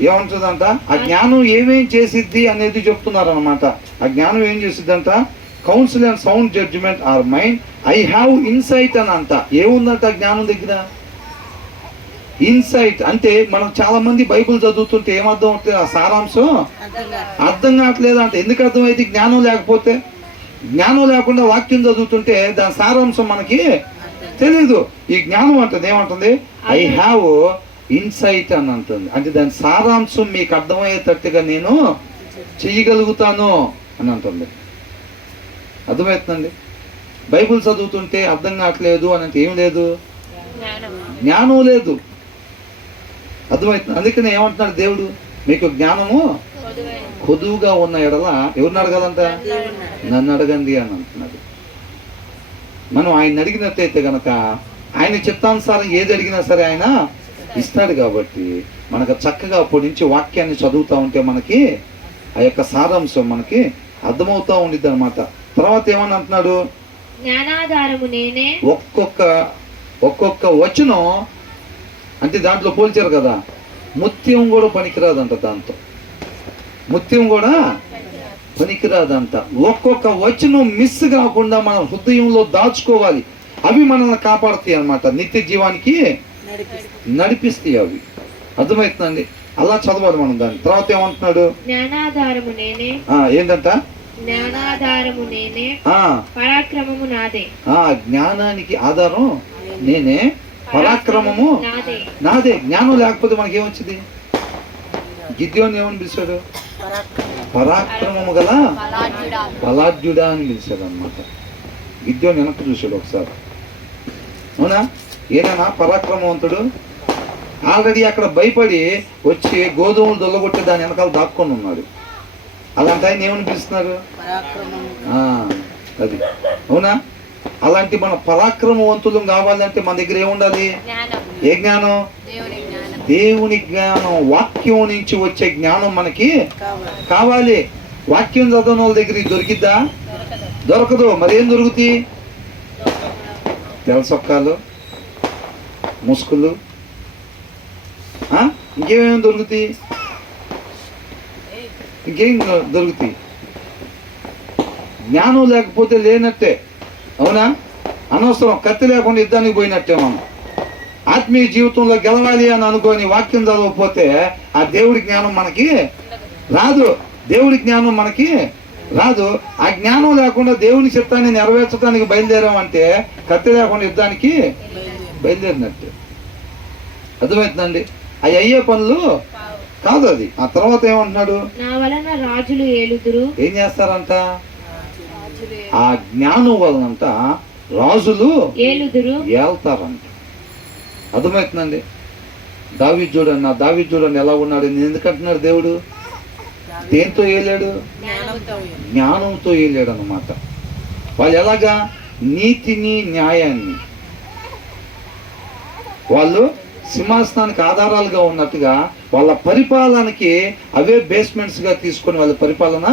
ఏమంటుందంట? ఆ జ్ఞానం ఏమేం చేసిద్ది అనేది చెప్తున్నారు అనమాట. ఆ జ్ఞానం ఏం చేసిద్దంట? Counsel and sound judgement are mind, I have insight అని అంట. ఏముందంట జ్ఞానం దగ్గర? ఇన్సైట్ అంటే మనం చాలా మంది బైబిల్ చదువుతుంటే ఏమర్థం అవుతుంది? ఆ సారాంశం అర్థం కావట్లేదు అంట. ఎందుకు అర్థమైంది? జ్ఞానం లేకపోతే. జ్ఞానం లేకుండా వాక్యం చదువుతుంటే దాని సారాంశం మనకి తెలీదు. ఈ జ్ఞానం అంటుంది ఏమంటుంది? ఐ హ్యావ్ ఇన్సైట్ అని అంటుంది. అంటే దాని సారాంశం మీకు అర్థమయ్యేటట్టుగా నేను చెయ్యగలుగుతాను అని అంటుంది. అర్థమవుతుందండి? బైబిల్ చదువుతుంటే అర్థం కావట్లేదు అని అంటే ఏం లేదు, జ్ఞానం లేదు. అర్థమవుతుంది? అందుకనే ఏమంటున్నాడు దేవుడు? మీకు జ్ఞానము కొదువుగా ఉన్న ఎడల ఎవరిని అడగాలంట? నన్ను అడగండి అని అంటున్నాడు. మనం ఆయన అడిగినట్టయితే గనక ఆయన చిత్తానుసారం ఏది అడిగినా సరే ఆయన ఇస్తాడు. కాబట్టి మనకు చక్కగా అప్పటి నుంచి వాక్యాన్ని చదువుతూ ఉంటే మనకి ఆ యొక్క సారాంశం మనకి అర్థమవుతూ ఉండిద్ది అనమాట. తర్వాత ఏమని అంటున్నాడు? జ్ఞానాధారము నేనే. ఒక్కొక్క వచనం అంటే దాంట్లో పోల్చారు కదా, ముత్యం కూడా పనికిరాదంట. దాంతో ముత్యం కూడా పనికిరాదంట. ఒక్కొక్క వచనం మిస్ కాకుండా మన హృదయంలో దాచుకోవాలి. అవి మనల్ని కాపాడుతాయి అన్నమాట, నిత్య జీవానికి నడిపిస్తాయి అవి. అర్థమవుతుందండి? అలా చదవాలి మనం దాన్ని. తర్వాత ఏమంటున్నాడు? జ్ఞానాధారము నేనే. ఏంటంట? జ్ఞానాధారము నేనే, పరాక్రమము నాదే. జ్ఞానానికి ఆధారం నేనే, పరాక్రమము నాదే. జ్ఞానం లేకపోతే మనకేమొచ్చింది? గిద్యోని ఏమని పిలిచాడు? పరాక్రమము గల బలాఢ్యుడా అని పిలిచాడు అనమాట. గిద్యోని వెనక్కి చూశాడు ఒకసారి. అవునా? ఏదైనా పరాక్రమవంతుడు ఆల్రెడీ అక్కడ భయపడి వచ్చి గోధుమలు దొల్లగొట్టి దాని వెనకాల దాక్కొని ఉన్నాడు. అలాంటి ఆయన ఏమని పిలుస్తున్నారు? అది. అవునా? అలాంటి మన పరాక్రమవంతులు కావాలంటే మన దగ్గర ఏముండాలి? ఏ జ్ఞానం? దేవుని జ్ఞానం. వాక్యం నుంచి వచ్చే జ్ఞానం మనకి కావాలి. వాక్యం చదవని వాళ్ళ దగ్గర దొరికిద్దా? దొరకదు. మరేం దొరుకుతాయి? తెలసొక్కాలు, ముసుగులు, ఇంకేమేమి దొరుకుతాయి? ఇంకేం దొరుకుతాయి? జ్ఞానం లేకపోతే లేనట్టే, అవునా? అనవసరం కత్తి లేకుండా యుద్ధానికి పోయినట్టే. మనం ఆత్మీయ జీవితంలో గెలవాలి అని అనుకొని వాక్యం చదవకపోతే ఆ దేవుడి జ్ఞానం మనకి రాదు. దేవుడి జ్ఞానం మనకి రాదు. ఆ జ్ఞానం లేకుండా దేవుని చిత్తాన్ని నెరవేర్చడానికి బయలుదేరామంటే కత్తి లేకుండా యుద్ధానికి బయలుదేరినట్టు. అర్థమవుతుందండి? అవి అయ్యే పనులు కాదు అది. ఆ తర్వాత ఏమంటున్నాడు? నా వలన రాజులు ఏలుదురు. ఏం చేస్తారంట? ఆ జ్ఞానం వలనంట రాజులు ఏళ్తారంట. అర్థమవుతుందండి? దావీదు చూడండి ఎలా ఉన్నాడు. ఎందుకంటున్నాడు దేవుడు? దేంతో ఏలాడు? జ్ఞానంతో ఏలాడు అన్నమాట. వాళ్ళు ఎలాగా? నీతిని న్యాయాన్ని వాళ్ళు సింహాసనానికి ఆధారాలుగా ఉన్నట్టుగా వాళ్ళ పరిపాలనకి అవే బేస్మెంట్స్ గా తీసుకొని వాళ్ళ పరిపాలన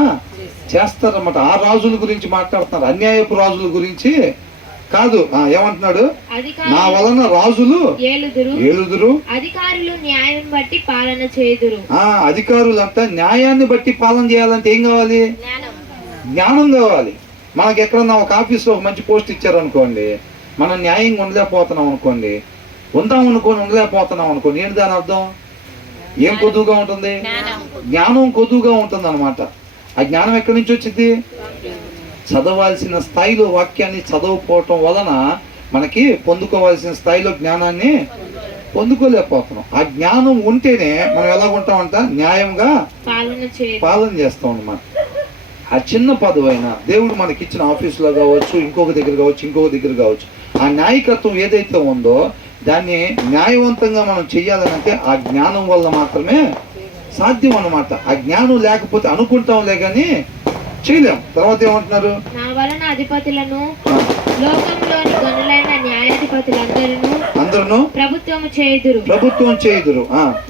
చేస్తారన్నమాట. ఆ రాజుల గురించి మాట్లాడుతున్నారు, అన్యాయపు రాజుల గురించి కాదు. ఏమంటున్నాడు? నా వలన రాజులు ఏలుదురు, అధికారులు న్యాయం బట్టి పాలన చేయుదురు. అధికారులు అంతా న్యాయాన్ని బట్టి పాలన చేయాలంటే ఏం కావాలి? జ్ఞానం కావాలి. మనకి ఎక్కడన్నా ఒక ఆఫీస్లో ఒక మంచి పోస్ట్ ఇచ్చారనుకోండి, మనం న్యాయంగా ఉండలేకపోతున్నాం అనుకోండి, ఉండలేకపోతున్నాం అనుకోండి, ఏంటి దాని అర్థం? ఏం కొద్దుగా ఉంటుంది? జ్ఞానం కొద్దుగా ఉంటుంది అనమాట. ఆ జ్ఞానం ఎక్కడి నుంచి వచ్చింది? చదవాల్సిన స్థాయిలో వాక్యాన్ని చదవకపోవటం వలన మనకి పొందుకోవాల్సిన స్థాయిలో జ్ఞానాన్ని పొందుకోలేకపోతున్నాం. ఆ జ్ఞానం ఉంటేనే మనం ఎలా ఉంటామంట? న్యాయంగా పాలన చేస్తాం అన్నమాట. ఆ చిన్న పదవైనా దేవుడు మనకిచ్చిన ఆఫీసులో కావచ్చు, ఇంకొక దగ్గర కావచ్చు, ఆ న్యాయకత్వం ఏదైతే ఉందో దాన్ని న్యాయవంతంగా మనం చెయ్యాలనంటే ఆ జ్ఞానం వల్ల మాత్రమే సాధ్యం అన్నమాట. ఆ జ్ఞానం లేకపోతే అనుకుంటాంలే కానీ చేయలేం. తర్వాత ఏమంటున్నారు? నా వలన అధిపతులను, లోకంలోని గనులైన న్యాయాధిపతులందరూ ప్రభుత్వం చేయుదురు.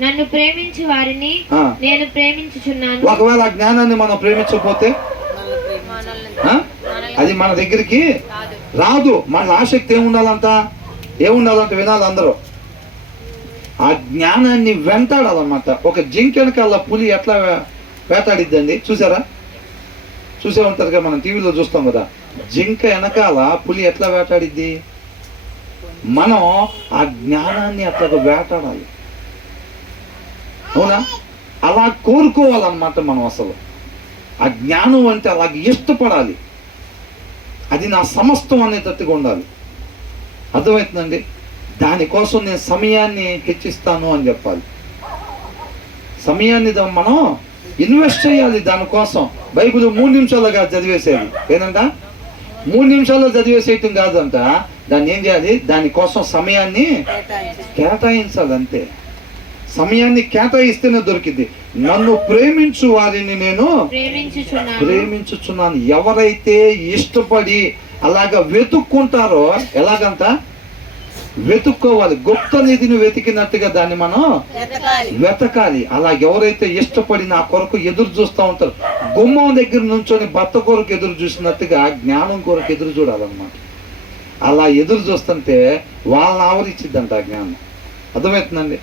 నన్ను ప్రేమించి వారిని నేను ప్రేమించుచున్నాను. ఒకవేళ ఆ జ్ఞానాన్ని మనం ప్రేమించకపోతే అది మన దగ్గరికి రాదు. మన ఆసక్తి ఏముండాలంట వినాలి అందరూ. ఆ జ్ఞానాన్ని వెంటాడాలన్నమాట. ఒక జింక వెనకాల పులి ఎట్లా వేటాడిద్దండి? చూసే ఉంటారు కదా, మనం టీవీలో చూస్తాం కదా. జింక వెనకాల పులి ఎట్లా వేటాడిద్ది? మనం ఆ జ్ఞానాన్ని అట్లా వేటాడాలి, అవునా? అలా కోరుకోవాలన్నమాట మనం. అసలు ఆ జ్ఞానం అంటే అలాగే ఇష్టపడాలి. అది నా సమస్తం అనేటట్టుగా ఉండాలి. అర్థమవుతుందండి? దానికోసం నేను సమయాన్ని హెచ్చిస్తాను అని చెప్పాలి. సమయాన్ని మనం ఇన్వెస్ట్ చేయాలి దానికోసం. బైబిల్ 3 నిమిషాలుగా చదివేసేది ఏంటంట? 3 నిమిషాల్లో చదివేసేయటం కాదంట. దాన్ని ఏం చేయాలి? దానికోసం సమయాన్ని కేటాయించాలి. అంతే. సమయాన్ని కేటాయిస్తేనే దొరికింది. నన్ను ప్రేమించు వారిని నేను ప్రేమించుచున్నాను. ఎవరైతే ఇష్టపడి అలాగా వెతుక్కుంటారో, ఎలాగంట వెతుక్కోవాలి. గుప్త నిధిని వెతికినట్టుగా దాన్ని మనం వెతకాలి. అలా ఎవరైతే ఇష్టపడి నా కొరకు ఎదురు చూస్తూ ఉంటారు, గుమ్మం దగ్గర నుంచొని భర్త కొరకు ఎదురు చూసినట్టుగా జ్ఞానం కొరకు ఎదురు చూడాలన్నమాట. అలా ఎదురు చూస్తుంటే వాళ్ళని ఆవరించిద్దంట ఆ జ్ఞానం. అర్థమవుతుందండి?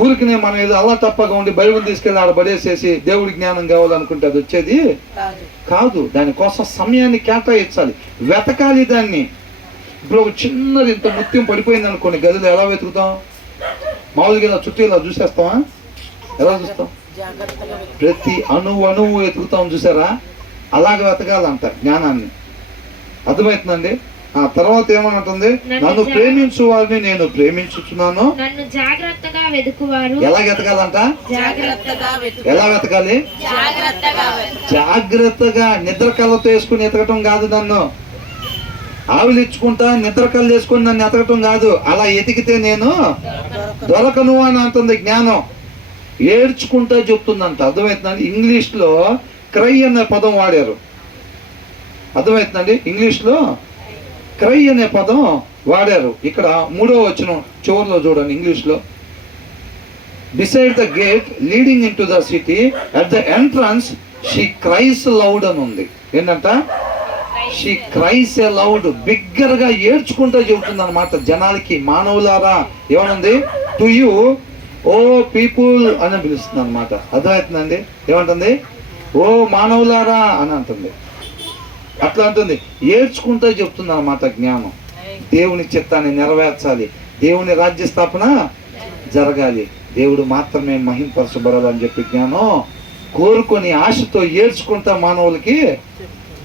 ఊరికినే మనం ఏదో అలా తప్పగా ఉండి బైబిల్ తీసుకెళ్ళి ఆడ పడేసేసి దేవుడి జ్ఞానం కావాలనుకుంటే అది వచ్చేది కాదు. దానికోసం సమయాన్ని కేటాయించాలి, వెతకాలి దాన్ని. ఇప్పుడు ఒక చిన్నది ఇంత ముత్యం పడిపోయింది అనుకోండి, గదిలో ఎలా వెతుకుతాం? మామూలుగా ఇలా చుట్టూ ఇలా చూసేస్తామా? ఎలా చూస్తాం? ప్రతి అణువు వెతుకుతాం, చూసారా? అలాగ వెతకాలంట జ్ఞానాన్ని. అర్థమవుతుందండి? ఆ తర్వాత ఏమంటుంది? నన్ను ప్రేమించు వారిని నేను ప్రేమించుచున్నాను. నన్ను జాగ్రత్తగా వెతుకువారు. ఎలా వెతకాలంట? ఎలా వెతకాలి? జాగ్రత్తగా. నిద్ర కళ్ళతో వేసుకుని ఎతకటం కాదు. నన్ను ఆవిలిచ్చుకుంటా నిద్ర కళ్ళు వేసుకుని నన్ను ఎతకటం కాదు. అలా ఎతికితే నేను దొరకను అని అంటుంది జ్ఞానం. ఏడ్చుకుంటా చెప్తుందంట. అర్థమవుతుందండి? ఇంగ్లీష్లో క్రై అనే పదం వాడారు. అర్థమవుతుందండి? ఇంగ్లీష్లో క్రై అనే పదం వాడారు. ఇక్కడ 3వ వచనం చివరిలో చూడండి. ఇంగ్లీష్లో beside the gate leading in to the city at the entrance she క్రైస్ loud అని ఉంది. ఏంటంట? She క్రైస్ a loud. బిగ్గరగా ఏడ్చుకుంటూ చెబుతుంది అనమాట జనాలకి. మానవులారా ఏమనుంది? టు యూ ఓ పీపుల్ అని పిలుస్తుంది అనమాట. అర్థమవుతుందండి? ఏమంటుంది? ఓ మానవులారా అని అంటుంది. అట్లా అంటుంది, ఏడ్చుకుంటూ చెప్తుంది అన్నమాట జ్ఞానం. దేవుని చిత్తాన్ని నెరవేర్చాలి, దేవుని రాజ్య స్థాపన జరగాలి, దేవుడు మాత్రమే మహింపరచబడాలని చెప్పి జ్ఞానం కోరుకొని ఆశతో ఏడ్చుకుంటా మానవులకి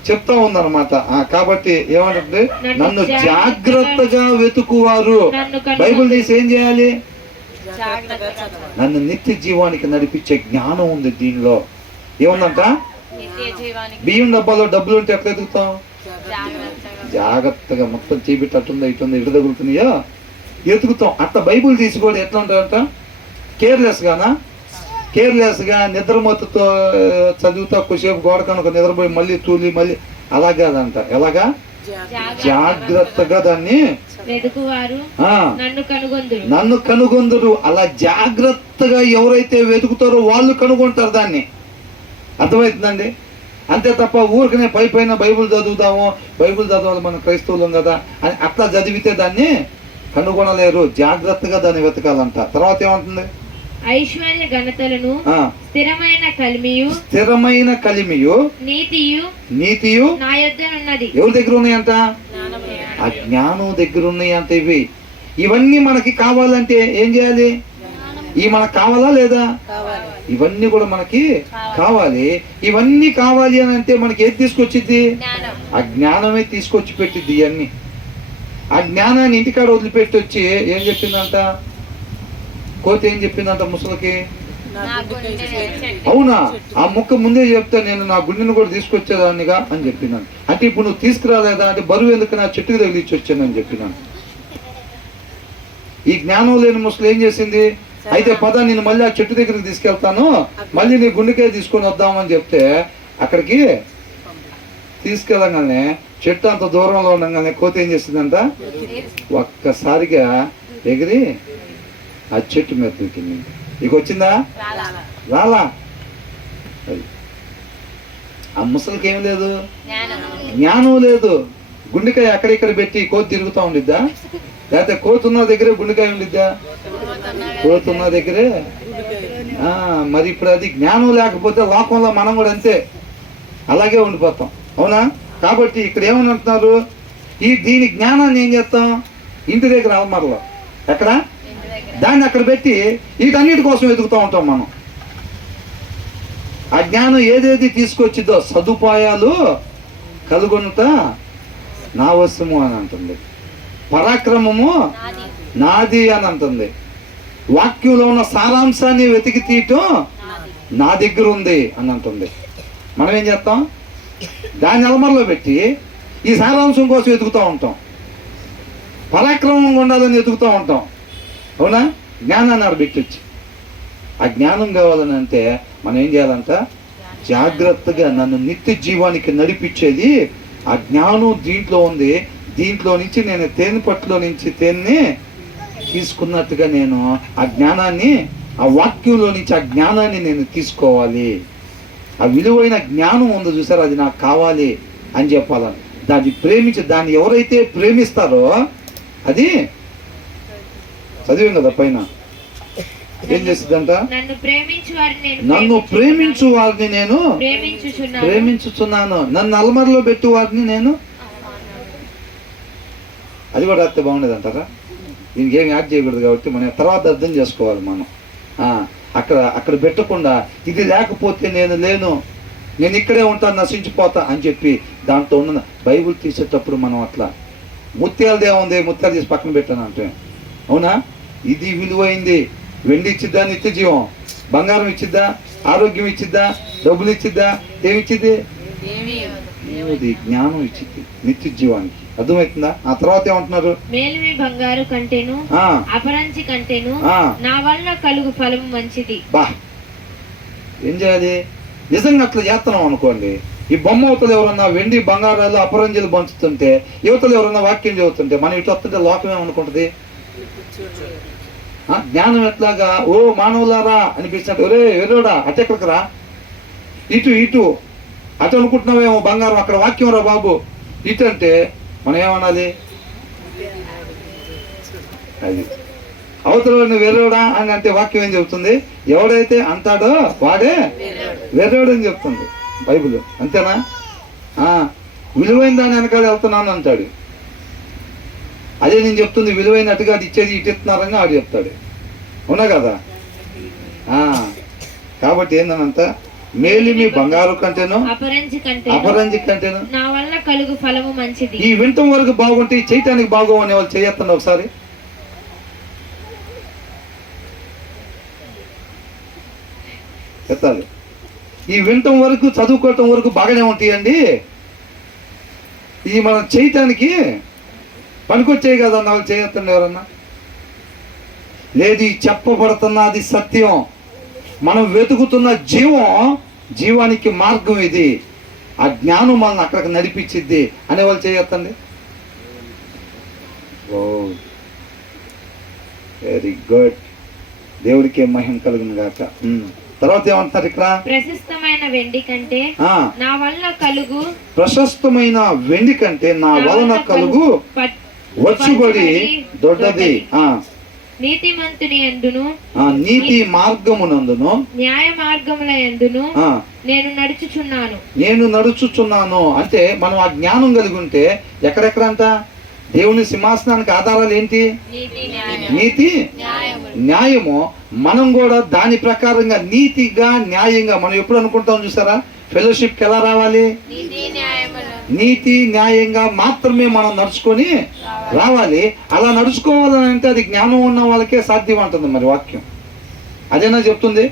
చెప్తా ఉందన్నమాట. కాబట్టి ఏమంటుంది, నన్ను జాగ్రత్తగా వెతుకువారు. బైబిల్ తీసి ఏం చేయాలి? నన్ను నిత్య జీవానికి నడిపించే జ్ఞానం ఉంది దీనిలో. ఏముందంట? బియ్యం డబ్బాలో డబ్బులు ఉంటే ఎట్లా ఎదుగుతాం? జాగ్రత్తగా మొత్తం చేపెట్టట్టుందా, ఇటుందా, ఇటు తగులుతున్నాయో ఎతుకుతాం. అట్లా బైబుల్ తీసుకోవడం ఎట్లా ఉంటాయంట? కేర్లెస్గా నిద్రమత్తుతో చదువుతా కొద్దిసేపు గోడ కనుక నిద్రపోయి మళ్ళీ తూలి మళ్ళీ అలా కాదంట. ఎలాగా? జాగ్రత్తగా దాన్ని నన్ను కనుగొందురు. అలా జాగ్రత్తగా ఎవరైతే వెతుకుతారో వాళ్ళు కనుగొంటారు దాన్ని. అర్థమవుతుందండి? అంతే తప్ప ఊరికనే పైన బైబుల్ చదువుతాము, బైబుల్ చదవాలి మనం క్రైస్తవులం కదా అని అట్లా చదివితే దాన్ని కనుగొనలేరు. జాగ్రత్తగా దాన్ని వెతకాలంట. తర్వాత ఏమంటుంది? ఐశ్వర్య ఘనతలను స్థిరమైన కలిమియు నీతియు నా యొద్దనున్నది. ఎవరి దగ్గర ఉన్నాయంట? ఆ జ్ఞానం దగ్గర ఉన్నాయంట. ఇవన్నీ మనకి కావాలంటే ఏం చేయాలి? ఇవి మనకు కావాలా లేదా? ఇవన్నీ కూడా మనకి కావాలి. ఇవన్నీ కావాలి అని అంటే మనకి ఏది తీసుకొచ్చిద్ది? ఆ జ్ఞానమే తీసుకొచ్చి పెట్టిద్ది. ఇవన్నీ ఆ జ్ఞానాన్ని ఇంటికాడ వదిలిపెట్టి వచ్చి ఏం చెప్పిందంట? కోతి ఏం చెప్పిందంట ముసలికి? అవునా, ఆ ముక్క ముందే చెప్తే నేను నా గుండెని కూడా తీసుకొచ్చేదాన్నిగా అని చెప్పినాను. అంటే ఇప్పుడు నువ్వు తీసుకురాలేదా అంటే బరువు ఎందుకు నా చెట్టుకు తగిలిచ్చి వచ్చానని చెప్పినాను. ఈ జ్ఞానం లేని ముసలు ఏం చేసింది? అయితే పద నేను మళ్ళీ ఆ చెట్టు దగ్గరికి తీసుకెళ్తాను, మళ్ళీ నీ గుండెకే తీసుకొని వద్దామని చెప్తే అక్కడికి తీసుకెళ్ళగానే చెట్టు అంత దూరంలో ఉండగానే కోతి ఏం చేసిందంట? ఒక్కసారిగా ఎగిరి ఆ చెట్టు మీద దూకింది. ఇక వచ్చిందా? రాలా. ఆ ముసలికి ఏం లేదు? జ్ఞానం లేదు. గుండెకాయ అక్కడిక్కడ పెట్టి కోతి తిరుగుతూ ఉండిద్దా? లేకపోతే కోతి ఉన్న దగ్గరే గుండెకాయ ఉండిద్దా? కోతి ఉన్న దగ్గరే. మరి ఇప్పుడు అది జ్ఞానం లేకపోతే లోకంలో మనం కూడా అంతే, అలాగే ఉండిపోతాం. అవునా? కాబట్టి ఇక్కడ ఏమని అంటున్నారు? దీని జ్ఞానాన్ని ఏం చేస్తాం? ఇంటి దగ్గర అల్మార్లో ఎక్కడ దాన్ని అక్కడ పెట్టి వీటన్నిటి కోసం వెతుకుతూ ఉంటాం మనం. ఆ జ్ఞానం ఏదేది తీసుకొచ్చిద్దో సదుపాయాలు కలుగొనుట నా వశము అని అంటుంది. పరాక్రమము నాది అని అంటుంది. వాక్యంలో ఉన్న సారాంశాన్ని వెతికి తీయటం నా దగ్గర ఉంది అని అంటుంది. మనం ఏం చేస్తాం? దాన్ని అలమరలో పెట్టి ఈ సారాంశం కోసం వెతుకుతూ ఉంటాం, పరాక్రమంగా ఉండాలని వెతుకుతూ ఉంటాం. అవునా? జ్ఞానాన్ని ఆడబెట్టొచ్చి ఆ జ్ఞానం కావాలని అంటే మనం ఏం చేయాలంట? జాగ్రత్తగా నన్ను నిత్య జీవానికి నడిపించేది ఆ జ్ఞానం దీంట్లో ఉంది. దీంట్లో నుంచి నేను తేనె పట్టులో నుంచి తేనెని తీసుకున్నట్టుగా నేను ఆ జ్ఞానాన్ని, ఆ వాక్యంలో నుంచి ఆ జ్ఞానాన్ని నేను తీసుకోవాలి. ఆ విలువైన జ్ఞానం ఉందో చూసారు, అది నాకు కావాలి అని చెప్పాలని. దాన్ని ఎవరైతే ప్రేమిస్తారో అది చదివాం కదా పైన ఏం చేస్తుందంట? నన్ను ప్రేమించు వారిని నేను ప్రేమించుచున్నాను, నన్ను అల్మరలో పెట్టు వారిని నేను. అది కూడా రాస్తే బాగుండేది అంటారా? దీనికి ఏమి యాడ్ చేయకూడదు కాబట్టి మనం తర్వాత అర్థం చేసుకోవాలి. మనం అక్కడ పెట్టకుండా ఇది లేకపోతే నేను లేను, నేను ఇక్కడే ఉంటాను, నశించిపోతా అని చెప్పి దాంట్లో ఉన్న బైబుల్ తీసేటప్పుడు మనం అట్లా ముత్యాలదే ఉంది, ముత్యాలు తీసి పక్కన పెట్టాను అంటే అవునా? ఇది విలువైంది. వెండి ఇచ్చిద్దా నిత్య జీవం? బంగారం ఇచ్చిద్దా? ఆరోగ్యం ఇచ్చిద్దా? డబ్బులు ఇచ్చిద్దా? ఏమిచ్చిద్ది? జ్ఞానం ఇచ్చిద్ది నిత్య జీవానికి. అర్థమవుతుందా? ఆ తర్వాత ఏమంటున్నారు? మేలిమి బంగారు కంటేను అపరంచి కంటేను నా వల్ల కలుగు ఫలం మంచిది. బా, ఏం చేయాలి? నిజంగా అట్లా చేస్తున్నాం అనుకోండి. ఈ బొమ్మ అవతలు ఎవరన్నా వెండి బంగారాలు అపరంజలు పంచుతుంటే, యువతలు ఎవరన్నా వాక్యం చదువుతుంటే మనం ఇటు వస్తుంటే లోకం ఏమనుకుంటుంది? జ్ఞానం ఎట్లాగా ఓ మానవులారా అనిపిస్తున్నట్టు, ఒరే వెర్రోడా అటెక్కడికి రా, ఇటు అటు అనుకుంటున్నావేమో బంగారం, అక్కడ వాక్యం రా బాబు ఇటు అంటే మనం ఏమనాలి? అది అవతల వెర్రోడా అని అంటే వాక్యం ఏం చెబుతుంది? ఎవడైతే అంటాడో వాడే వెర్రోడు అని చెప్తుంది బైబిల్. అంతేనా? విలువైన దాని వెనకాల వెళ్తున్నాను అంటాడు. అదే నేను చెప్తుంది, విలువైనట్టుగా అది ఇచ్చేది ఇటు ఇస్తున్నారని ఆడు చెప్తాడు. అవునా కదా? కాబట్టి ఏందనంత మేలిమి బంగారు కంటేను అపరంజి కంటేను నా వలన కలుగు ఫలము మంచిది. ఈ వింటం వరకు బాగుంటే ఈ చేయటానికి బాగో అనే వాళ్ళు చేయొద్దండి ఒకసారి. ఎత్తాలి. ఈ వింటం వరకు చదువుకోవటం వరకు బాగానే ఉంటాయండి, ఈ మనం చేయటానికి పనికొచ్చాయి కదా అన్న వాళ్ళు చేయొద్దండి ఎవరన్నా. లేదు, ఈ చెప్పబడుతున్నది సత్యం, మనం వెతుకుతున్న జీవానికి మార్గం ఇది, ఆ జ్ఞానం మనల్ని అక్కడికి నడిపించిద్ది అనేవాళ్ళు చేయొద్దండి. ఓ వెరీ గుడ్, దేవుడికి మహిమ కలుగును గాక. తర్వాత ఏమంటారు ఇక్కడ? ప్రశస్తమైన వెండి కంటే నా వలన కలుగు ప్రశస్తమైన వెండి కంటే నా వలన కలుగు వచ్చుబడి దొడ్డది. నీతిమంతుని యందును నీతి మార్గమునందును న్యాయ మార్గముల యందును నేను నడుచుచున్నాను. అంటే మనం ఆ జ్ఞానం కలిగి ఉంటే ఎక్కడెక్కడంట దేవుని సింహాసనానికి ఆధారాలు ఏంటి? నీతి న్యాయము. మనం కూడా దాని ప్రకారంగా నీతిగా న్యాయంగా మనం ఎప్పుడు అనుకుంటాం చూసారా? ఫెలోషిప్కి ఎలా రావాలి? నీతి న్యాయంగా మాత్రమే మనం నడుచుకొని రావాలి. అలా నడుచుకోవాలని అంటే అది జ్ఞానం ఉన్న వాళ్ళకే సాధ్యం అంటుంది మరి వాక్యం. అదేనా చెప్తుంది.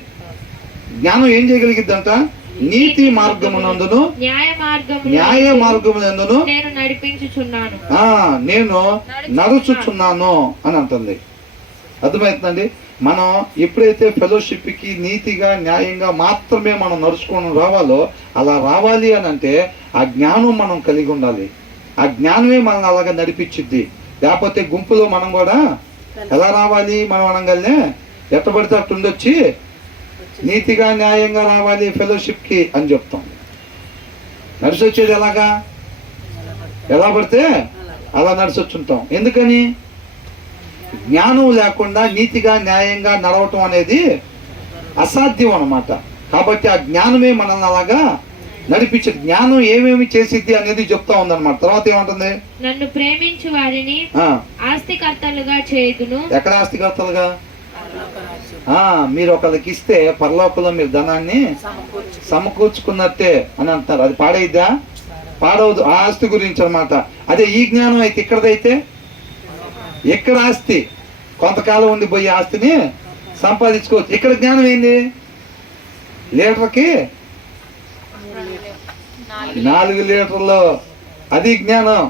జ్ఞానం ఏం చేయగలిగిద్దంట? నీతి మార్గమునందును న్యాయ మార్గమునందును నేను నడుచుచున్నాను అని అంటుంది. అర్థమవుతుందండి. మనం ఎప్పుడైతే ఫెలోషిప్కి నీతిగా న్యాయంగా మాత్రమే మనం నడుచుకొని రావాలో అలా రావాలి అని అంటే ఆ జ్ఞానం మనం కలిగి ఉండాలి. ఆ జ్ఞానమే మనల్ని అలాగా నడిపించిద్ది. లేకపోతే గుంపులో మనం కూడా ఎలా రావాలి? మనం అనగానే ఎట్టబడితే అట్టు ఉండొచ్చి నీతిగా న్యాయంగా రావాలి ఫెలోషిప్కి అని చెప్తాం. నడిచి వచ్చేది ఎలాగా? ఎలా పడితే అలా నడిచొచ్చుంటాం. ఎందుకని? జ్ఞానం లేకుండా నీతిగా న్యాయంగా నడవటం అనేది అసాధ్యం అన్నమాట. కాబట్టి ఆ జ్ఞానమే మనల్ని అలాగా నడిపించే. జ్ఞానం ఏమేమి చేసిద్ది అనేది చెప్తా ఉందన్నమాట. తర్వాత ఏమంటుంది? నన్ను ప్రేమించు వారిని ఆస్తికర్తలుగా చేయుదును. ఎక్కడ ఆస్తికర్తలుగా? మీరు ఒకరికి ఇస్తే పరలోకంలో మీరు ధనాన్ని సమకూర్చుకున్నట్టే అని అంటారు. అది పాడైద్దా? పాడవదు. ఆ ఆస్తి గురించి అన్నమాట. అదే ఈ జ్ఞానం అయితే ఇక్కడదైతే ఎక్కడ ఆస్తి కొంతకాలం ఉండిపోయే ఆస్తిని సంపాదించుకోవచ్చు. ఇక్కడ జ్ఞానం ఏంది? లీటర్కి 4 లీటర్లు, అది జ్ఞానం.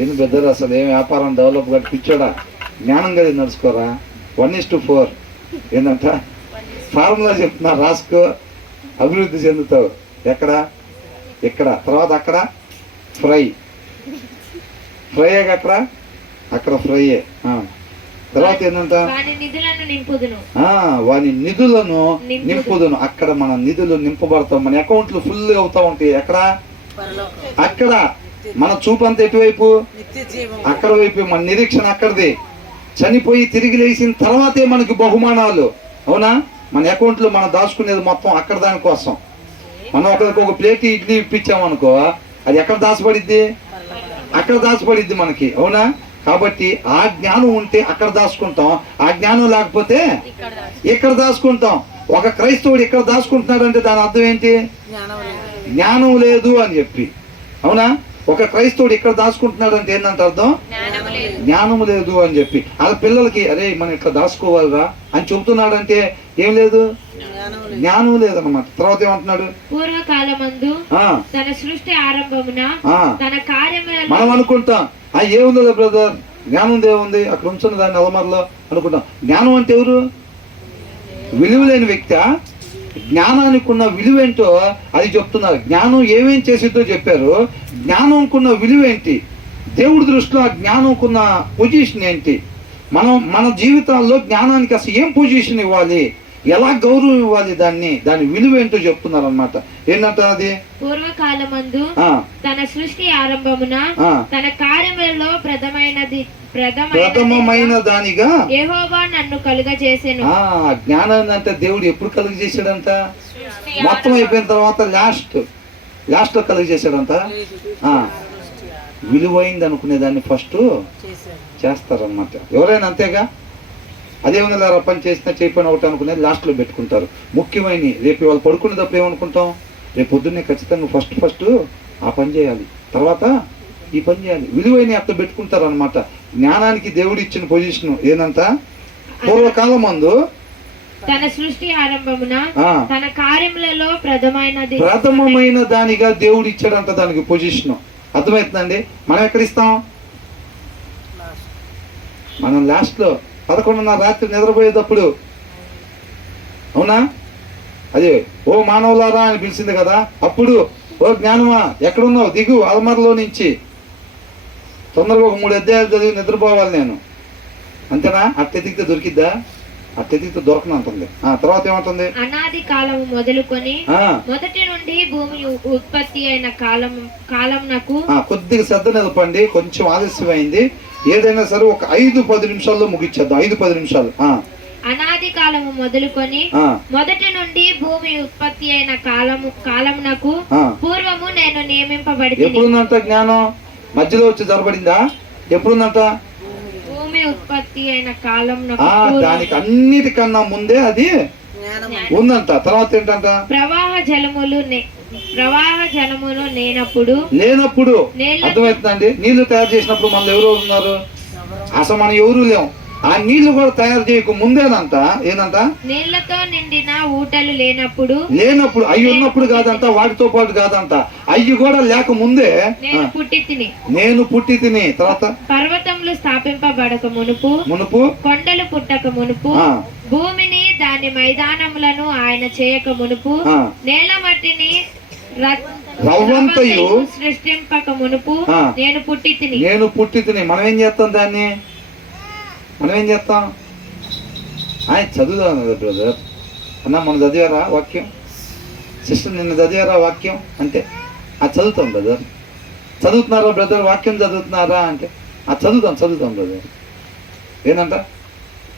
ఏంది పెద్దరు అసలు ఏం వ్యాపారం డెవలప్ గా పిచ్చోడా? జ్ఞానం కలిగి నడుచుకోరా. 1:4 ఏంటంట ఫార్ములా చెప్తున్నా, రాసుకో, అభివృద్ధి చెందుతావు. ఎక్కడ? ఇక్కడ. తర్వాత అక్కడ ఫ్రై అక్కడ అక్కడ ఫ్రైయే. తర్వాత ఏంటంట? వాని నిధులను నింపుదును. అక్కడ మన నిధులు నింపబడతాం, మన అకౌంట్లు ఫుల్ అవుతా ఉంటాయి. ఎక్కడ? అక్కడ. మన చూపు అంతా ఎటువైపు? అక్కడ వైపు. మన నిరీక్షణ అక్కడిది. చనిపోయి తిరిగి లేచిన తర్వాతే మనకి బహుమానాలు. అవునా? మన అకౌంట్లో మనం దాచుకునేది మొత్తం అక్కడ దానికోసం. మనం ఒకరికి ఒక ప్లేట్ ఇడ్లీ ఇప్పించామనుకో, అది ఎక్కడ దాచబడిద్ది? అక్కడ దాచబడిద్ది మనకి. అవునా? కాబట్టి ఆ జ్ఞానం ఉంటే అక్కడ దాచుకుంటాం, ఆ జ్ఞానం లేకపోతే ఇక్కడ దాచుకుంటాం. ఒక క్రైస్తవుడు ఇక్కడ దాచుకుంటున్నాడు అంటే దాని అర్థం ఏంటి? జ్ఞానం లేదు అని చెప్పి. అవునా? ఒక క్రైస్తవుడు ఇక్కడ దాచుకుంటున్నాడు అంటే ఏంటంటే అర్థం? జ్ఞానం లేదు అని చెప్పి. వాళ్ళ పిల్లలకి అరే మనం ఇట్లా దాచుకోవాలిరా అని చెబుతున్నాడంటే ఏం లేదు? జ్ఞానం లేదన్నమాట. తర్వాత ఏమంటున్నాడు? పూర్వకాలమందు తన సృష్టి ఆరంభమున తన కార్యములను మనం అనుకుంటాం ఏముందో బ్రదర్ జ్ఞానం దేవుంది అక్కడ ఉంచున్న దాన్ని అలమరలో అనుకుంటాం. జ్ఞానం అంటే ఎవరు? విలువలేని వ్యక్తి. జ్ఞానానికి ఉన్న విలువేంటో అది చెప్తున్నారు. జ్ఞానం ఏమేం చేసిద్దో చెప్పారు. జ్ఞానంకున్న విలువేంటి? దేవుడి దృష్టిలో ఆ జ్ఞానంకున్న పొజిషన్ ఏంటి? మన జీవితాల్లో జ్ఞానానికి అసలు ఏం పొజిషన్ ఇవ్వాలి, ఎలా గౌరవం ఇవ్వాలి, దాని విలువ ఏంటో చెప్తున్నారు అనమాట. ఏంటంట అది? పూర్వకాలమందు తన సృష్టి ఆరంభమున తన కార్యములలో ప్రథమమైన దానిగా యెహోవా నన్ను కలుగజేసెను. జ్ఞానాన్ని అంటే దేవుడు ఎప్పుడు కలుగజేసాడంట? మొత్తం అయిపోయిన తర్వాత లాస్ట్ లాస్ట్లో కలిగి చేశాడంట. విలువైంది అనుకునే దాన్ని ఫస్ట్ చేస్తారనమాట. ఎవరైనా అంతేగా, అదేమన్నా పని చేసినా చేయకపోయినా ఒకటి అనుకునేది లాస్ట్లో పెట్టుకుంటారు. ముఖ్యమైన రేపు వాళ్ళు పడుకునేటప్పుడు ఏమనుకుంటాం, రేపు పొద్దున్నే ఖచ్చితంగా ఫస్ట్ ఆ పని చేయాలి, తర్వాత ఈ పని చేయాలి. విలువైన అట్లా పెట్టుకుంటారు అనమాట. జ్ఞానానికి దేవుడు ఇచ్చిన పొజిషన్ ఏందంట, పూర్వకాలం మందు తన సృష్టి ఆరంభమున తన కార్యములలో ప్రథమమైన దానిగా దేవుడు ఇచ్చాడంట దానికి పొజిషన్. అర్థమవుతుందండి? మనం ఎక్కడ ఇస్తాం? మనం లాస్ట్లో 11:30 రాత్రి నిద్రపోయేటప్పుడు, అవునా, అదే ఓ మానవులారా అని పిలిచింది కదా, అప్పుడు ఓ జ్ఞానమా ఎక్కడున్నావు, దిగు అల్మరలో నుంచి, తొందరగా ఒక 3 అధ్యాయాలు చదివి నిద్రపోవాలి నేను, అంతేనా? అట్టెదిగితే దొరికిద్దా? అట్టెదిగితే దొరకను అంటుంది. తర్వాత ఏమంటుంది? అనాది కాలము మొదలుకొని మొదటి నుండి భూమి ఉత్పత్తి అయిన కాలంనకు. కొద్దిగా శ్రద్ధ నిలపండి, కొంచెం ఆలస్యమైంది. ఏదైనా సరే ఒక 5-10 నిమిషాల్లో ముగించేద్దాం. 5-10 నిమిషాలు. అనాది కాలము మొదలుకొని మొదటి నుండి భూమి ఉత్పత్తి అయిన కాలమునకు పూర్వము నేను నియమింపబడి. ఎప్పుడుందంట జ్ఞానం? మధ్యలో వచ్చి జరబడిందా? ఎప్పుడుందంట? భూమి ఉత్పత్తి అయిన కాలమునకు, దానికి అన్నిటికన్నా ముందే అది ఉందంట. తర్వాత ఏంటంట? ప్రవాహ జలములు లేనప్పుడు. అర్థమవుతుందండి? నీళ్లు తయారు చేసినప్పుడు మనలో ఎవరు ఉన్నారు? అసలు మనం ఎవరు లేవు. ఆ నీళ్లు కూడా తయారు చేయక ముందేనంట ఏందంట? నీళ్లతో నిండిన ఊటలు లేనప్పుడు అవి ఉన్నప్పుడు కాదంట, వాటితో పాటు కాదంట, అవి కూడా లేక ముందే నేను పుట్టి తిని. తర్వాత పర్వతములు స్థాపింపబడక మునుపు కొండలు పుట్టక మునుపు భూమిని దాని మైదానములను ఆయన చేయక మునుపు నేల మట్టిని రవ్వంతయు సృష్టింపక మునుపు నేను పుట్టి తిని. మనం ఏం చేస్తాం దాన్ని? చదువుదాం కదా బ్రదర్ అన్న, మనం చదివారా వాక్యం? సిస్టర్ నిన్న చదివారా వాక్యం అంటే చదువుతాం బ్రదర్. చదువుతున్నారా బ్రదర్? వాక్యం చదువుతున్నారా అంటే చదువుతాం బ్రదర్. ఏంటంట?